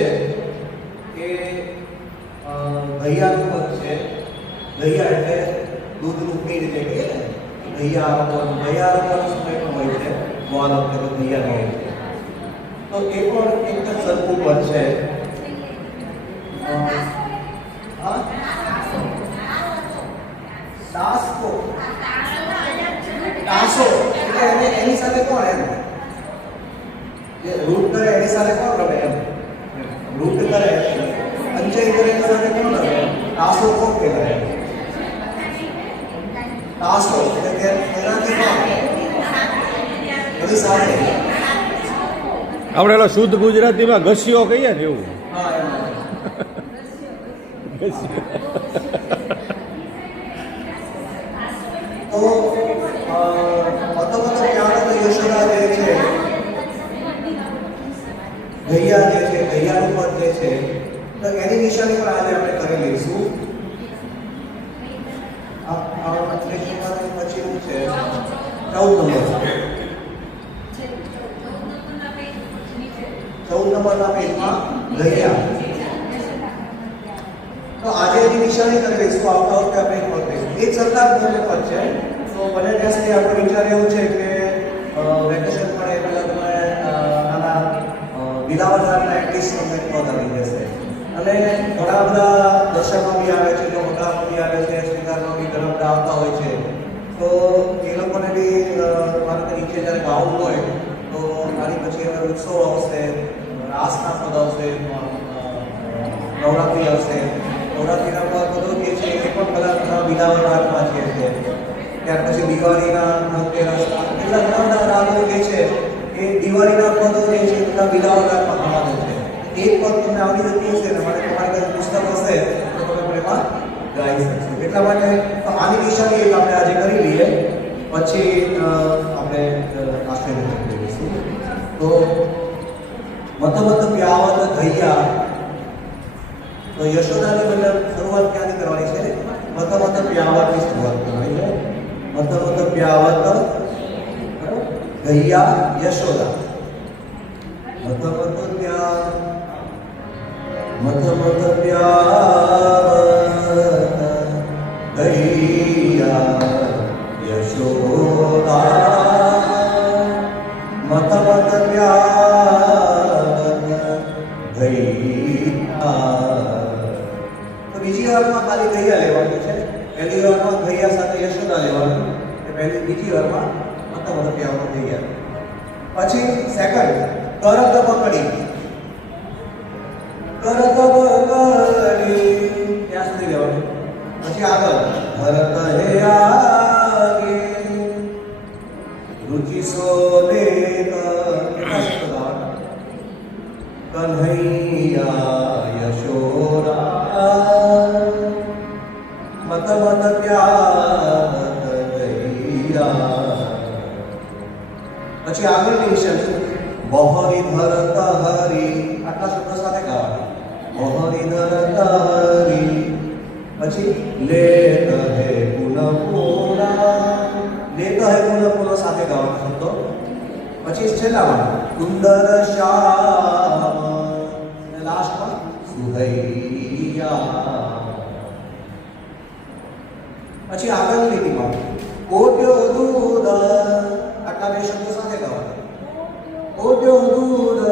એ ગૈયાનું પદ છે. ગૈયા એટલે દૂધનું પીર જે કહીએ ને, ગૈયા રોપવાનો સમય પણ હોય છે. ગોળ વખતે તો ગૈયા હોય છે. તો એ પણ એક જ સરખું પદ છે. તાસો એટલે એની સાથે કોણ એમ જે રૂટ કરે એની સાથે કોણ રમે એમ, રૂટ કરે અંચય કરે એની સાથે કોણ રમે, તાસો કોણ કહેવાય? તાસો એટલે કે એનાથી કોણ એની સાથે આપણે એલો શુદ્ધ ગુજરાતીમાં ઘસ્યો કહીએ ને એવું. હા એમ. તો યશોદા જે છે, ગૈયા જે છે, ગૈયાનું પદ જે છે, તો એની નિશાની પણ આજે આપણે કરી લઈશું. પછી શું છે 14 નંબરના પેજમાં ગૈયા. તો આજે એની નિશાની કરી લઈશું. આવતા વખતે આપણે એક પદ લઈશું. એક સરકાર બંને પદ છે. તો બને ત્યાં સુધી આપણે વિચાર એવું છે કે વેકેશન પડે પહેલાં તમે નાના બિલાવરના એટલીસ્ટ તમને પદ આવી જશે. અને ઘણા બધા દર્શકો બી આવે છે, મોટામાં બી આવે છે, શ્રીકારમાં બી ઘણા બધા આવતા હોય છે. તો એ લોકોને બી મારે નીચે જ્યારે ગાવું હોય તો આની પછી હવે ઉત્સવ આવશે, રાસના પદ આવશે, નવરાત્રિ આવશે. નવરાત્રિના પદો જે છે એ પણ બધા બિલાવર રાગમાં છે. ત્યાર પછી દિવાળીના ધનતેરસ એટલા ઘણા બધા રાગો જે છે એ દિવાળીના પદો જે છે બધા બિલાવર રાગમાં ગણાવે છે. એક પદ તમને આવડી જતી હશે ને માટે તમારી પાસે પુસ્તક હશે તો તમે પણ એમાં ગાઈ શકશો. એટલા માટે આની નિશાની એક આપણે આજે કરી લઈએ, પછી આપણે આશ્ચર્ય કરી લઈશું. તો મત પ્યાવત ગૈયા. તો યશોદાની મતલબ શરૂઆત ક્યાંથી કરવાની છે? મત પ્યાવતની શરૂઆત કરવાની છે. મત પ્યાવત ગૈયા યશોદા. મત પ્યાવત ગૈયા યશોદા. મત પ્યાવત ગૈયા. તો બીજી વારમાં ખાલી ગૈયા લેવાનું છે. પહેલી વારમાં ગૈયા સાથે યશોદા લેવાનું, બીજી વારમાં મત પ્યાવત ગૈયા. પછી સેકન્ડ કરત પકડી. કરત પકડી ત્યાં સુધી લેવાનું. પછી આગળ ભરત હે આગે રુચિ સોલે કન્હૈયા યશોદા. મત પ્યાવત ગૈયા. પછી આગળની નિશાની બહરી ધરત હરી. આટલા શબ્દો સાથે ગાવાના. બહરી ધરત હરી. પછી લેત હે પુનઃ પુના. લેત હે પુનઃ પુના સાથે ગાવાના શબ્દો. પછી છેલ્લામાં સુંદર શ્યામ અને લાસ્ટમાં સુહૈયા. પછી આગળની લીટીમાં કોટ્યો દૂધ. આટલા બે શબ્દો સાથે ગાવાના. ઓડ્યો દૂધ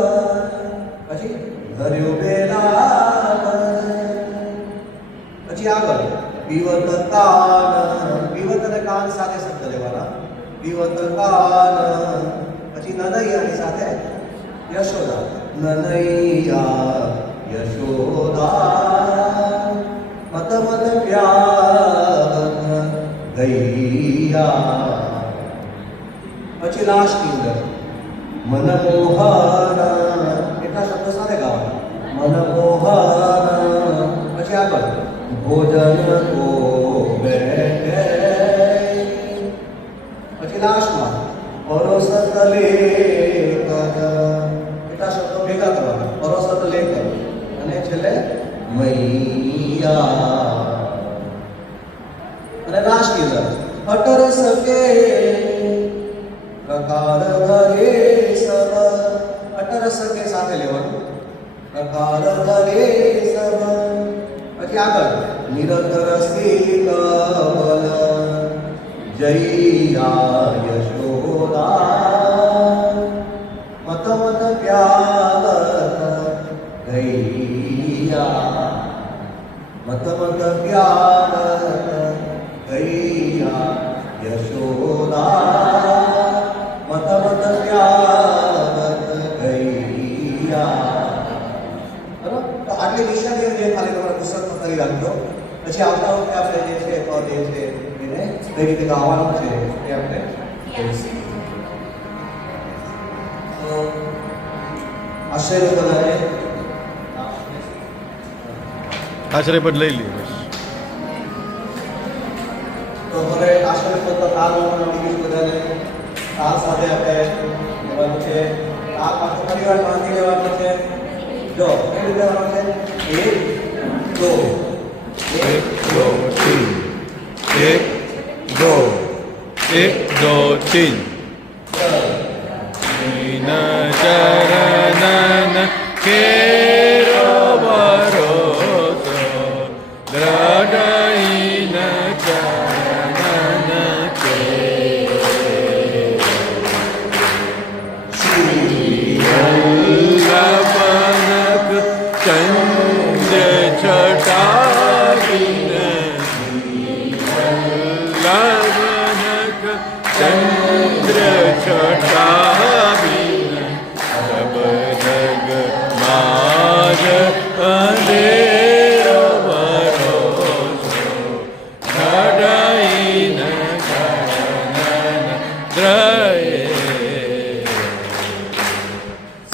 પછી ધર્યો બેલા પછી આગળ પીવત કાન પીવત અને કાન સાથે શબ્દ લેવાના પીવત કાન પછી નનૈયાની સાથે યશોદા નનૈયા યશોદા મત મત પ્યાર ગૈયા પછી લાસ્ટની અંદર મનમોહન એટલા શબ્દો સાથે ગાવાના મનમોહન પછી આગળ ભોજન કો બેઠે પછી લાસ્ટમાં પરોસત લેખ એટલા શબ્દો ભેગા કરવાના પરોસત લેખ અને છેલ્લે મૈયા અને લાસ્ટની અંદર અટર સકે પ્રકાર ધરે સબ અટર સકે સાથે લેવાનું પ્રકાર ધરે સબ પછી આગળ નિરંતર કવલ જૈયા યશોદા મત મત પ્યાર ગૈયા મત મત પ્યાર ગૈયા યશોદા મત મત પ્યાર ગૈયા બરાબર તો આટલી નિશાનીઓ જે ખાલી તમારા પુસ્તકમાં કરી રાખજો પછી આવતા વખતે આપણે જે છે પદ એ છે એને કઈ રીતે ગાવાનું છે એ આપણે જોઈશું. તો આશ્ચર્ય બધાને આશ્રય પદ લઈ લઈએ બસ. તો હવે આશ્ચર્ય પદ તાલ બીજું બધાને તાલ સાથે આપણે લેવાનું છે તાલ પાછો ફરી વાર બાંધી લેવાનું છે જો કઈ રીતે લેવાનું છે 1 2 1 2 3 ચરણન કેરો ભરોસો દ્રઢઈન ચરણન કે વલ્લભનક ચંદ્ર છટાવીન વલ્લભનક ચંદ્ર છટાવીન સબ જગ માજ અંધેરો ભરોસો ધડઈન ચરણન દ્રયે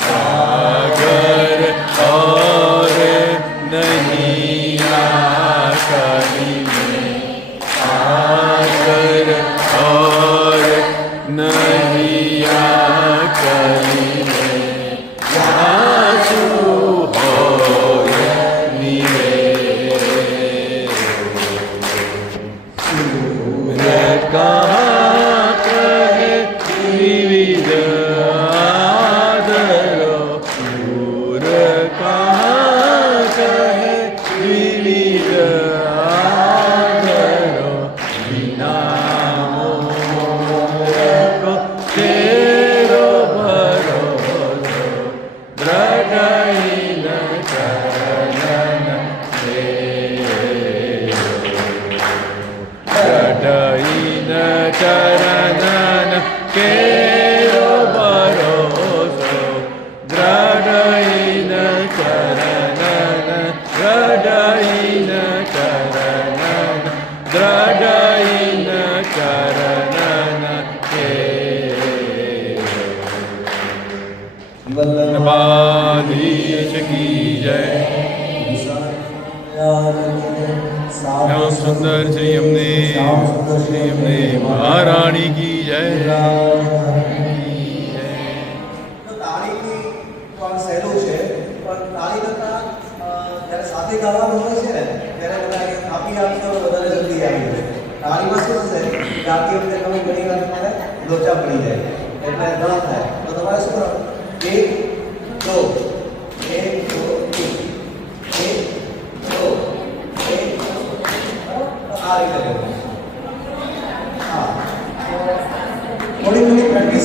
सागर और नहीं आकरी में सागर और नहीं आकरी में आंसू होय निवेश सूर्य कहाँ कहे विविध आदरो सूर्य कहाँ कहे विविध आदरो बिना मोह तेरो भरोसो द्रढ़ईन चरणन द्रढ़ईन चरणन केरो भरोसो द्रढ़ईन चरणन द्रढ़ईन चरणन द्रढ़ईन चरणन के कृपाधीश की जय. श्याम सुंदर श्री हमने महारानी की जय. તો તાળીથી પણ સહેલું છે પણ તાળી કરતા જ્યારે સાથે ગાવાનું હોય છે ને ત્યારે બધા આપી આપશો તો વધારે જલ્દી આવી જાય. તાળીમાં શું થશે ગાતી વખતે તમે ઘણી વાર તમારે લોચા પડી જાય એટલે ન થાય તો તમારે શું કરવાનું 1